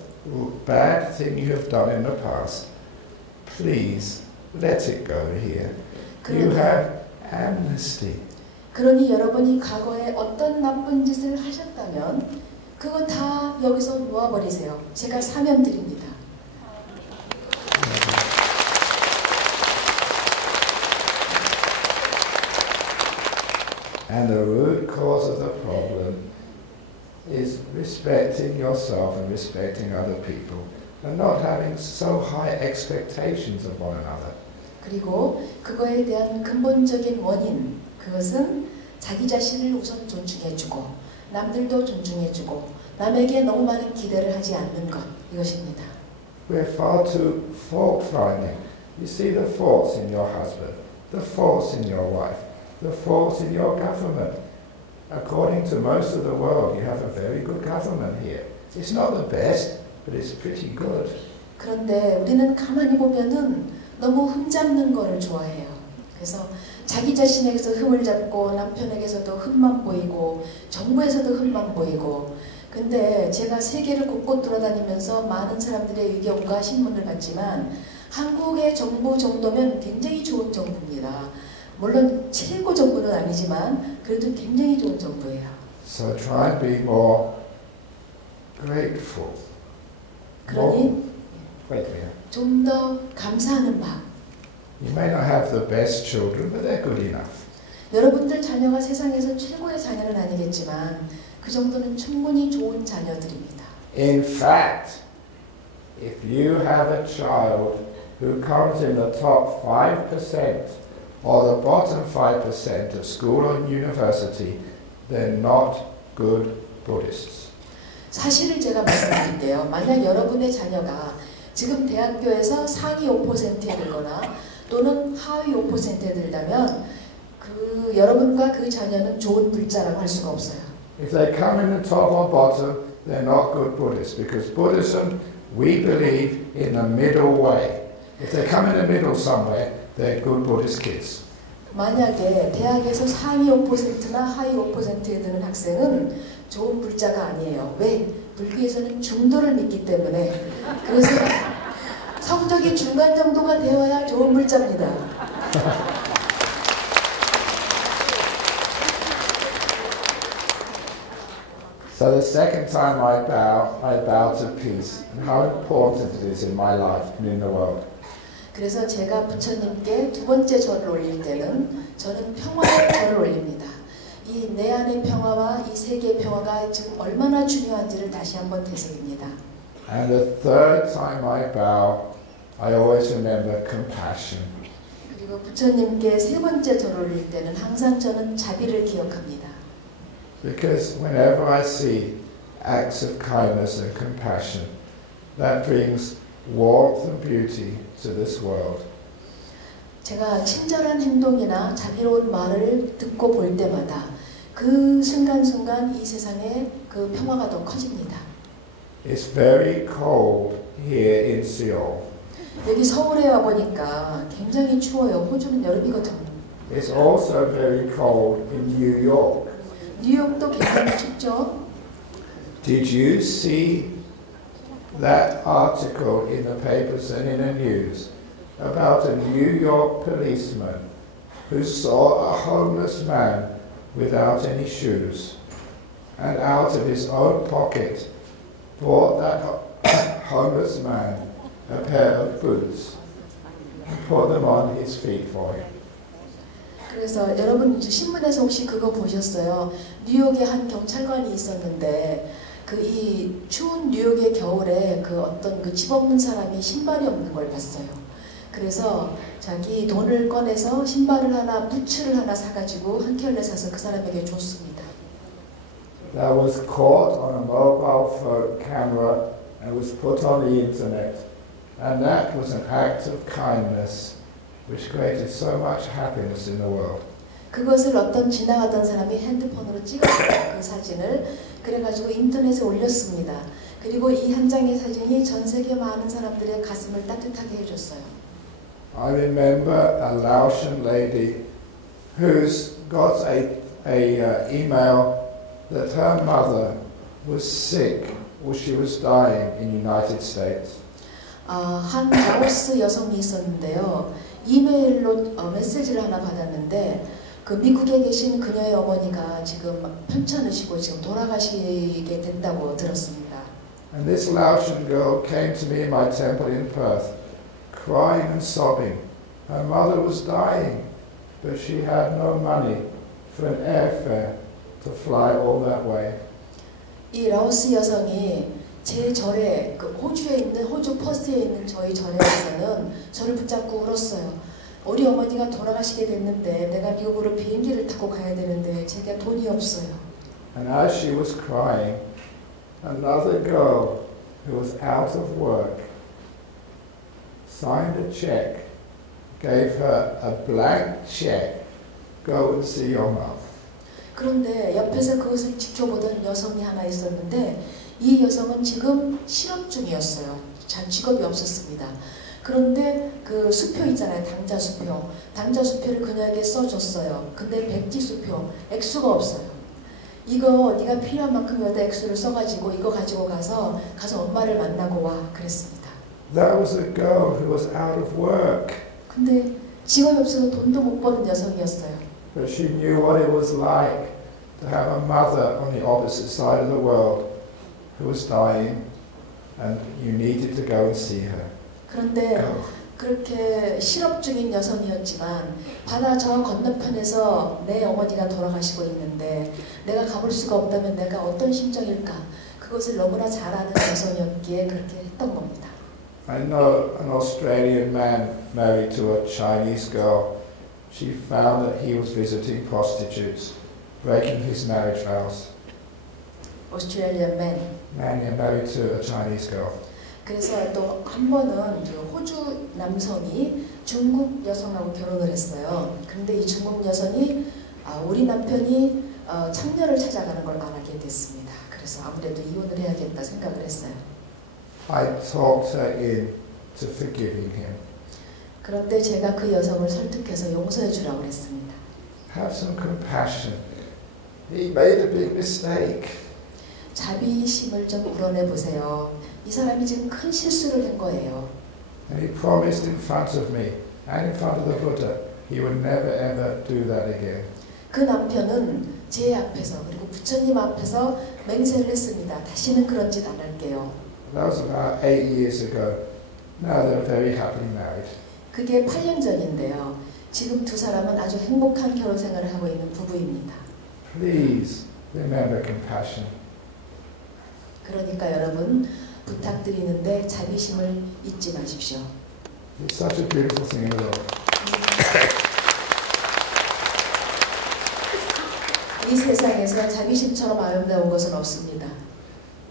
bad thing you have done in the past, please let it go here. You have amnesty. 그러니 여러분이 과거에 어떤 나쁜 짓을 하셨다면 그거 다 여기서 놓아버리세요. 제가 사면 드립니다. And the root cause of the problem is respecting yourself and respecting other people and not having so high expectations of one another. 그리고 그거에 대한 근본적인 원인, 그것은 자기 자신을 우선 존중해주고 남들도 존중해주고 남에게 너무 많은 기대를 하지 않는 것, 이것입니다. We're far too fault-finding. You see the faults in your husband, the faults in your wife, the faults in your government. According to most of the world, you have a very good government here. It's not the best, but it's pretty good. 그런데 우리는 가만히 보면은 너무 흠잡는 거를 좋아해요. 그래서 자기 자신에게서 흠을 잡고 남편에게서도 흠만 보이고 정부에서도 흠만 보이고. 근데 제가 세계를 곳곳 돌아다니면서 많은 사람들의 의견과 신문을 봤지만 한국의 정부 정도면 굉장히 좋은 정부입니다. 물론 최고 정부는 아니지만 그래도 굉장히 좋은 정부예요. So try and be more grateful. 그러니 좀 더 감사하는 마음. You may not have the best children, but they're good enough. 여러분들 자녀가 세상에서 최고의 자녀는 아니겠지만 그 정도는 충분히 좋은 자녀들입니다. In fact, if you have a child who comes in the top 5% or the bottom 5% of school or university, they're not good Buddhists. 사실을 제가 말씀드릴게요. 만약 여러분의 자녀가 지금 대학교에서 상위 5%에 들거나 또는 하위 5%에 들다면 그 여러분과 그 자녀는 좋은 불자라고 할 수가 없어요. If they come in the top or bottom, they're not good Buddhists because Buddhism, we believe in the middle way. If they come in the middle somewhere, they're good Buddhist kids. 만약에 대학에서 상위 5%나 하위 5%에 드는 학생은 좋은 불자가 아니에요. 왜? 불교에서는 중도를 믿기 때문에. 그래서 성적이 중간 정도가 되어야 좋은 불자입니다. So the second time I bow to peace and how important it is in my life and in the world. 그래서 제가 부처님께 두 번째 절을 올릴 때는 저는 평화의 절을 올립니다. 이 내 안의 평화와 이 세계의 평화가 지금 얼마나 중요한지를 다시 한번 되새깁니다. And the third time I bow, I always remember compassion. 그리고 부처님께 세 번째 절을 올릴 때는 항상 저는 자비를 기억합니다. Because whenever I see acts of kindness and compassion, that brings warmth and beauty to this world. 제가 친절한 행동이나 자비로운 말을 듣고 볼 때마다 그 순간순간 이 세상에 그 평화가 더 커집니다. It's very cold here in Seoul. 여기 서울에 와 보니까 굉장히 추워요. 호주는 여름이거든요. It's also very cold in New York. 뉴욕도 굉장히 춥죠. Did you see that article in the papers and in the news about a New York policeman who saw a homeless man without any shoes and out of his own pocket bought that homeless man a pair of boots and put them on his feet for him. 그래서 여러분 신문에서 혹시 그거 보셨어요? 뉴욕에 한 경찰관이 있었는데 그 이 추운 뉴욕의 겨울에 그 어떤 그 집 없는 사람이 신발이 없는 걸 봤어요. 그래서 자기 돈을 꺼내서 신발을 하나, 부츠를 하나 사가지고 한 켤레 사서 그 사람에게 줬습니다. That was caught on a mobile phone camera and was put on the internet, and that was an act of kindness which created so much happiness in the world. 그것을 어떤 지나가던 사람이 핸드폰으로 찍었어요. 그 사진을. 그래가지고 인터넷에 올렸습니다. 그리고 이 한 장의 사진이 전 세계 많은 사람들의 가슴을 따뜻하게 해줬어요. I remember a Laotian lady who's got a email that her mother was sick or she was dying in the United States. 한 라오스 여성이 있었는데요. 이메일로 메시지를 하나 받았는데 그 미국에 계신 그녀의 어머니가 지금 편찮으시고 지금 돌아가시게 됐다고 들었습니다. And this Laotian girl came to me in my temple in Perth, crying and sobbing. Her mother was dying, but she had no money for an airfare to fly all that way. 이 라오스 여성이 제 절에 그 호주 퍼스에 있는 저희 절에서는 저를 붙잡고 울었어요. 우리 어머니가 돌아가시게 됐는데 내가 미국으로 비행기를 타고 가야 되는데 제가 돈이 없어요. And as she was crying, another girl who was out of work signed a check, gave her a blank check, go and see your mother. 그런데 옆에서 그것을 지켜보던 여성이 하나 있었는데 이 여성은 지금 실업 중이었어요. 잘 직업이 없었습니다. 그런데 그 수표 있잖아요. 당자 수표. 당자 수표를 그녀에게 써줬어요. 근데 백지 수표, 액수가 없어요. 이거 네가 필요한 만큼 여기다 액수를 써가지고 이거 가지고 가서 엄마를 만나고 와 그랬습니다. That was a girl who was out of work. 근데 직업이 없어서 돈도 못 버는 여성이었어요. But she knew what it was like to have a mother on the opposite side of the world who was dying and you needed to go and see her. 그런데 그렇게 실업 중인 여성이었지만 바다 저 건너편에서 내 어머니가 돌아가시고 있는데 내가 가볼 수가 없다면 내가 어떤 심정일까? 그것을 너무나 잘 아는 여성이었기에 그렇게 했던 겁니다. I know an Australian man married to a Chinese girl. She found that he was visiting prostitutes, breaking his marriage vows. Australian man. Man married to a Chinese girl. 그래서 또 한 번은 호주 남성이 중국 여성하고 결혼을 했어요. 근데 이 중국 여성이 우리 남편이 창녀를 찾아가는 걸 알게 됐습니다. 그래서 아무래도 이혼을 해야겠다 생각을 했어요. I talked her in to forgiving him. 그런데 제가 그 여성을 설득해서 용서해 주라고 했습니다. Have some compassion. He made a big mistake. 자비심을 좀 우러내 보세요. 이 사람이 지금 큰 실수를 한 거예요. And he promised in front of me and in front of the Buddha he would never ever do that again. 그 남편은 제 앞에서 그리고 부처님 앞에서 맹세를 했습니다. 다시는 그런 짓 안 할게요. That was about 8 years ago. Now they're very happily married. 그게 8년 전인데요. 지금 두 사람은 아주 행복한 결혼 생활을 하고 있는 부부입니다. Please remember compassion. 그러니까 여러분 부탁드리는데 자비심을 잊지 마십시오. It's such a beautiful thing in the world. 이 세상에서 자비심처럼 아름다운 것은 없습니다.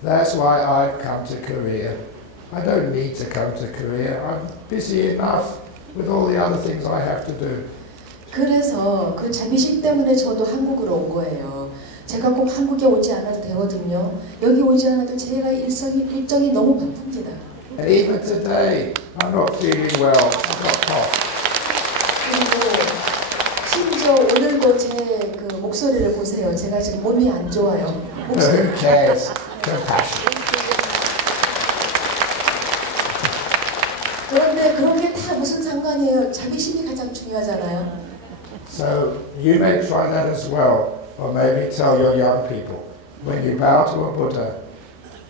That's why I've come to Korea. I don't need to come to Korea. I'm busy enough with all the other things I have to do. 그래서 그 자비심 때문에 저도 한국으로 온 거예요. 제가 꼭 한국에 오지 않아도 되거든요. 여기 오지 않아도 제가 일정이 너무 바쁩니다. And even today, I'm not feeling well. I've got cough. 그리고 심지어 오늘도 제 그 목소리를 보세요. 제가 지금 몸이 안 좋아요. Who cares? Compassion. 그런데 그런 게 다 무슨 상관이에요? 자비심이 가장 중요하잖아요. So you may try that as well, or maybe tell your young people, when you bow to a Buddha,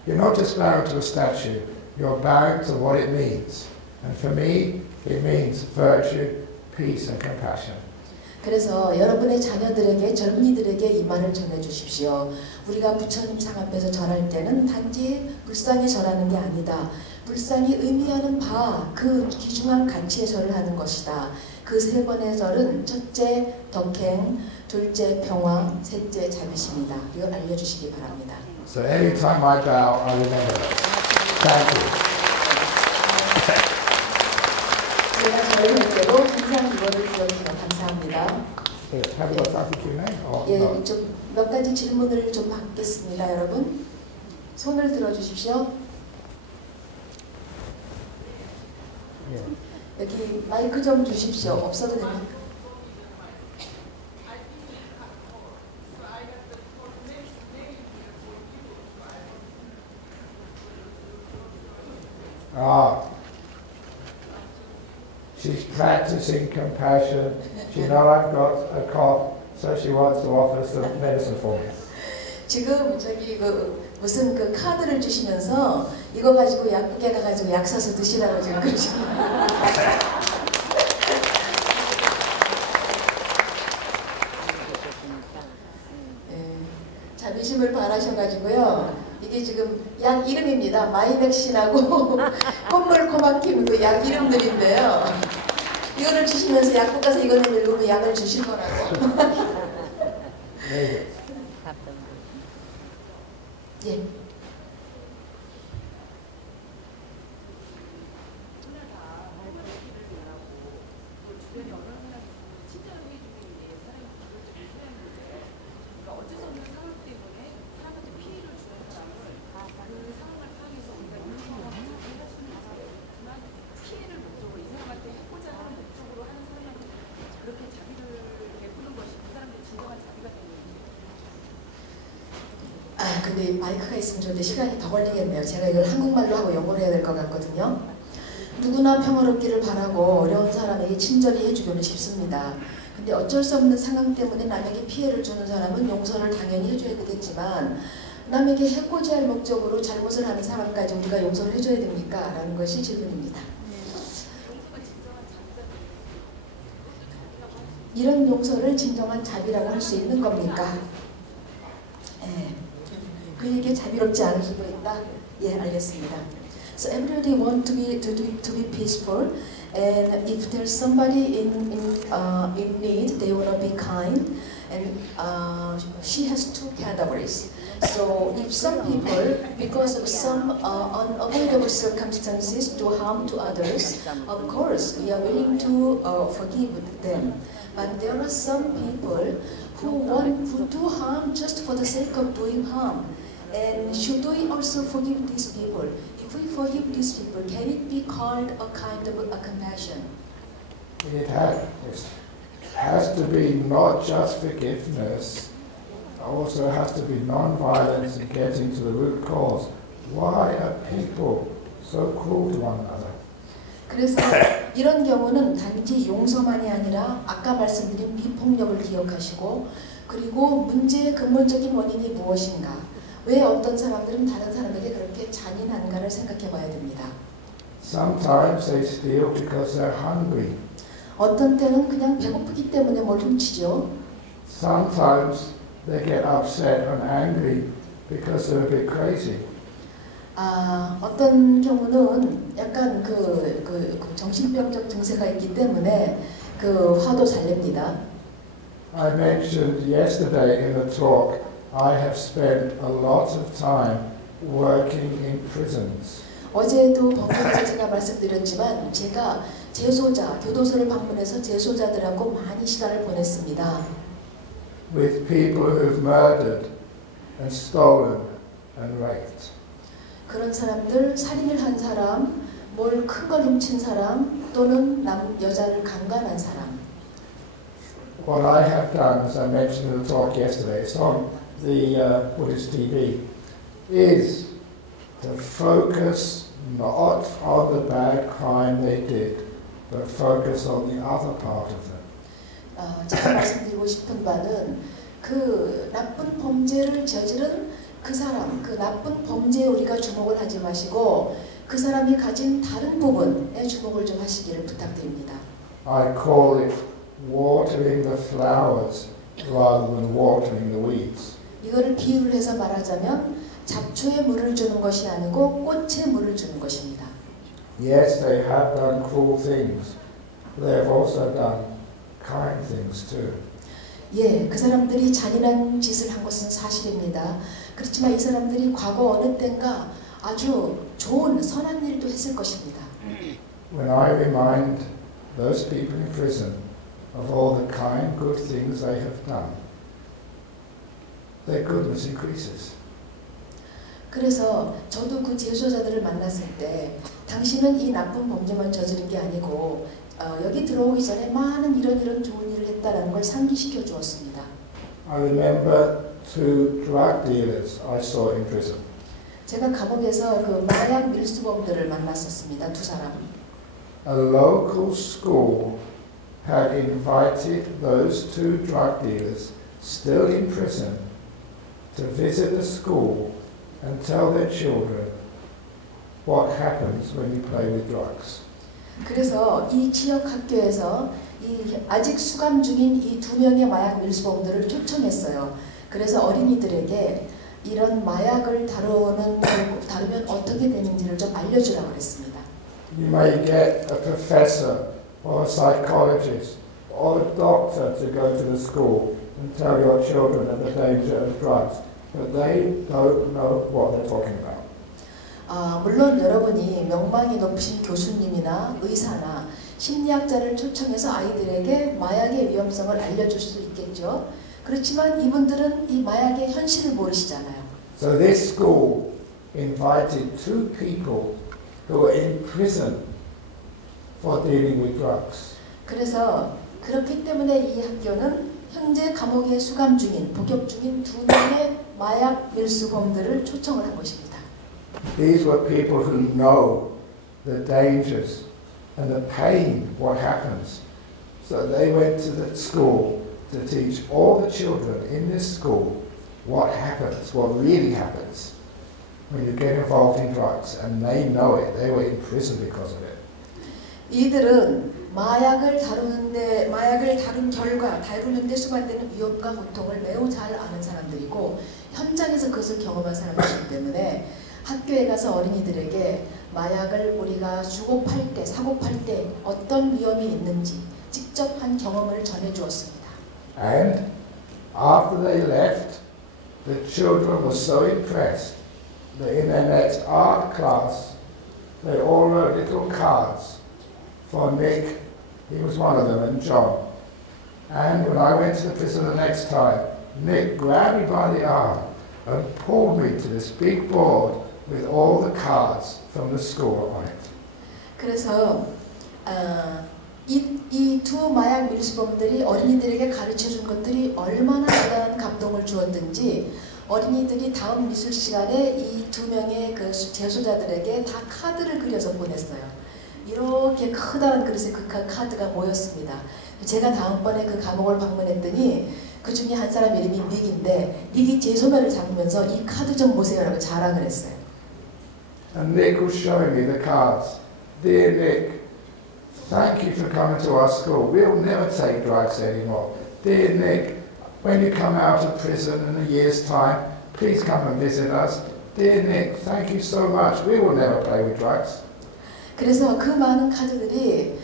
you're not just bowing to a statue, you're bowing to what it means. And for me, it means virtue, peace and compassion. 그래서 여러분의 자녀들에게 젊은이들에게 이 말을 전해주십시오. 우리가 부처님 상 앞에서 절할 때는 단지 불상에 절하는 게 아니다. 불상이 의미하는 바 그 귀중한 가치의 절을 하는 것이다. 그 세 번의 절은 첫째 덕행, 둘째 평화, 셋째 자비심이다. 이걸 알려주시기 바랍니다. So anytime I bow, I remember that. Thank you. 제가 절을 할 때도 항상 이거를 기억해요. 감사합니다. Have you got time for Q&A? 예, 좀 몇 가지 질문을 좀 받겠습니다, 여러분. 손을 들어주십시오. 여기 마이크 좀 주십시오. 없어도 됩니까? She's practicing compassion. She knows I've got a cough, so she wants to offer some medicine for me. 지금 저기 무슨 카드를 주시면서 이거 가지고 약국에 가가지고 약 사서 드시라고 지금 그러시네요. 자비심을 바라셔가지고요. 이게 지금 약 이름입니다. 마이백신하고 콧물 코막힘 그 약 이름들인데요. 이거를 주시면서 약국 가서 이거는 읽으면 약을 주실 거라고. 네. 예. 근데 마이크가 있으면 좋은데 시간이 더 걸리겠네요. 제가 이걸 한국말로 하고 영어로 해야 될 것 같거든요. 누구나 평화롭기를 바라고 어려운 사람에게 친절히 해주고는 싶습니다. 근데 어쩔 수 없는 상황 때문에 남에게 피해를 주는 사람은 용서를 당연히 해줘야 되겠지만 남에게 해코지 할 목적으로 잘못을 하는 사람까지 우리가 용서를 해줘야 됩니까? 라는 것이 질문입니다. 이런 용서를 진정한 자비라고 할 수 있는 겁니까? 예. 그에게 자비롭지 않을 수도 있다. 예, 알겠습니다. So everybody want to be peaceful, and if there's somebody in need, they want to be kind, and she has two categories. So if some people, because of some unavoidable circumstances, do harm to others, of course we are willing to forgive them. But there are some people who do harm just for the sake of doing harm. And should we also forgive these people? If we forgive these people, can it be called a kind of a compassion? It has to be not just forgiveness, also has to be non-violence and getting to the root cause. Why are people so cruel to one another? 그래서 이런 경우는 단지 용서만이 아니라 아까 말씀드린 비폭력을 기억하시고 그리고 문제의 근본적인 원인이 무엇인가? 왜 어떤 사람들은 다른 사람에게 그렇게 잔인한가를 생각해 봐야 됩니다. Sometimes they steal because they're hungry. 어떤 때는 그냥 배고프기 때문에 뭘 훔치죠. Sometimes they get upset and angry because they're a bit crazy. 어떤 경우는 약간 그 정신병적 증세가 있기 때문에 그 화도 잘 냅니다. I mentioned yesterday in a talk I have spent a lot of time working in prisons. 어제도 법정에서 제가 말씀드렸지만 제가 재소자, 교도소를 방문해서 재소자들하고 많이 시간을 보냈습니다. With people who've murdered and stolen and raped. 그런 사람들, 살인을 한 사람, 뭘 큰 걸 훔친 사람, 또는 여자를 강간한 사람. What I have done, as I mentioned in the talk yesterday, it's on the Buddhist TV, is to focus not on the bad crime they did, but focus on the other part of them. 제가 말씀드리고 싶은 바는 그 나쁜 범죄를 저지른 그 사람, 그 나쁜 범죄에 우리가 주목을 하지 마시고 그 사람이 가진 다른 부분에 주목을 좀 하시기를 부탁드립니다. I call it watering the flowers rather than watering the weeds. 이거를 비유를 해서 말하자면 잡초에 물을 주는 것이 아니고 꽃에 물을 주는 것입니다. Yes, they have done cruel things. They have also done kind things too. 예, 그 사람들이 잔인한 짓을 한 것은 사실입니다. 그렇지만 이 사람들이 과거 어느 때인가 아주 좋은 선한 일도 했을 것입니다. When I remind those people in prison of all the kind, good things they have done, their goodness increases. 그래서 저도 그 재소자들을 만났을 때 당신은 이 나쁜 범죄만 저지른 게 아니고 여기 들어오기 전에 많은 이런 좋은 일을 했다라는 걸 상기시켜 주었습니다. I remember two drug dealers I saw in prison. 제가 감옥에서 그 마약 밀수범들을 만났었습니다. 두 사람. a local school had invited those two drug dealers still in prison to visit the school and tell their children what happens when you play with drugs. 그래서 이 지역 학교에서 이 아직 수감 중인 이 두 명의 마약 밀수범들을 초청했어요. 그래서 어린이들에게 이런 마약을 다루면 어떻게 되는지를 좀 알려주라고 그랬습니다. You may get a professor or a psychologist or a doctor to go to the school and tell your children of the danger of drugs, but they don't know what they're talking about. 물론 여러분이 명망이 높으신 교수님이나 의사나 심리학자를 초청해서 아이들에게 마약의 위험성을 알려줄 수 있겠죠. 그렇지만 이분들은 이 마약의 현실을 모르시잖아요. So this school invited two people who were in prison for dealing with drugs. 그래서 그렇기 때문에 이 학교는 현재 감옥에 수감 중인, 복역 중인 두 명의 마약 밀수범들을 초청을 한 것입니다. These were people who know the dangers and the pain, what happens. So they went to the school to teach all the children in this school what happens, what really happens when you get involved in drugs. And they know it. They were in prison because of it. 이들은 마약을 다룬 결과 다루는데 수반되는 위험과 고통을 매우 잘 아는 사람들이고 현장에서 그것을 경험한 사람들이기 때문에 학교에 가서 어린이들에게 마약을 우리가 주고 팔 때, 사고 팔 때 어떤 위험이 있는지 직접 한 경험을 전해주었습니다. And after they left, the children were so impressed that in their next art class, they all wrote little cards for Nick, he was one of them, and John. And when I went to the prison the next time, Nick grabbed me by the arm and pulled me to this big board with all the cards from the school on it. 그래서 이 두 마약 밀수범들이 어린이들에게 가르쳐준 것들이 얼마나 대단한 감동을 주었든지 어린이들이 다음 미술 시간에 이 두 명의 그 재소자들에게 다 카드를 그려서 보냈어요. 이렇게 커다란 그릇에 그 카드가 모였습니다. 제가 다음번에 그 감옥을 방문했더니 그 중에 한 사람 이름이 닉인데 닉이 제 소매를 잡으면서 이 카드 좀 보세요라고 자랑을 했어요. And Nick was showing me the cards. Dear Nick, thank you for coming to our school. We'll never take drugs anymore. Dear Nick, when you come out of prison in a year's time, please come and visit us. Dear Nick, thank you so much. We will never play with drugs. 그래서 그 많은 카드들이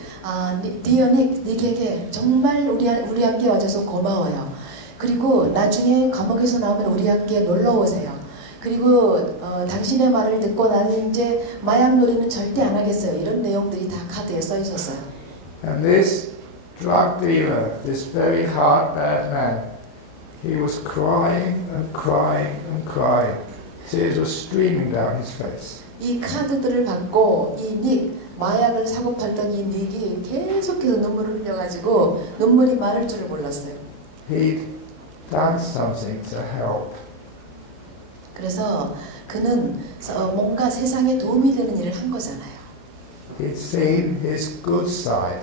Dear Nick, 닉에게 정말 우리 학교에 와줘서 고마워요. 그리고 나중에 감옥에서 나오면 우리 학교에 놀러 오세요. 그리고 당신의 말을 듣고 나는 이제 마약 놀이는 절대 안 하겠어요. 이런 내용들이 다 카드에 써 있었어요. And this drug dealer, this very hard, bad man, he was crying and crying and crying. Tears were streaming down his face. 이 카드들을 받고 이 닉, 마약을 사고 팔던 이 닉이 계속해서 눈물을 흘려가지고 눈물이 마를 줄을 몰랐어요. He'd done something to help. 그래서 그는 뭔가 세상에 도움이 되는 일을 한 거잖아요. He'd seen his good side.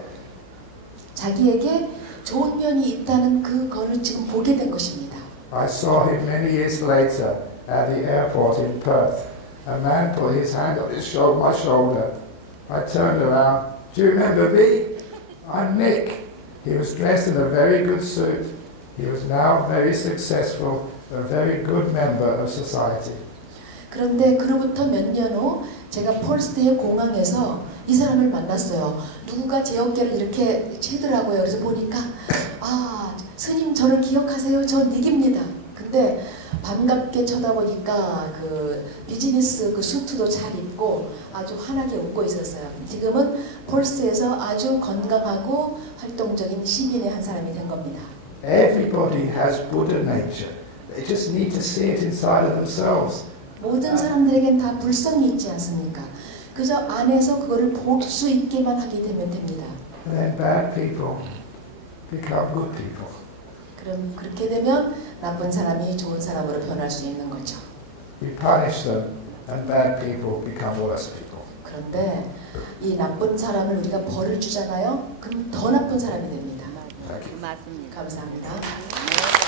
자기에게 좋은 면이 있다는 그거를 지금 보게 된 것입니다. I saw him many years later at the airport in Perth. A man put his hand on my shoulder. I turned around. Do you remember me? I'm Nick. He was dressed in a very good suit. He was now very successful, a very good member of society. 그런데 그로부터 몇 년 후 제가 폴스트의 공항에서 이 사람을 만났어요. 누군가 제 어깨를 이렇게 치더라고요. 그래서 보니까 스님 저를 기억하세요? 저 닉입니다. 근데 반갑게 쳐다보니까 그 비즈니스 그 수트도 잘 입고 아주 환하게 웃고 있었어요. 지금은 폴스트에서 아주 건강하고 활동적인 시민의 한 사람이 된 겁니다. Everybody has Buddha nature. They just need to see it inside of themselves. 모든 사람들에겐 다 불성이 있지 않습니까? 그저 안에서 그거를 볼 수 있게만 하게 되면 됩니다. And then bad people become good people. 그럼 그렇게 되면 나쁜 사람이 좋은 사람으로 변할 수 있는 거죠. We punish them, and bad people become worse people. 그런데 이 나쁜 사람을 우리가 벌을 주잖아요. 그럼 더 나쁜 사람이 됩니다. 맞습니다. 감사합니다.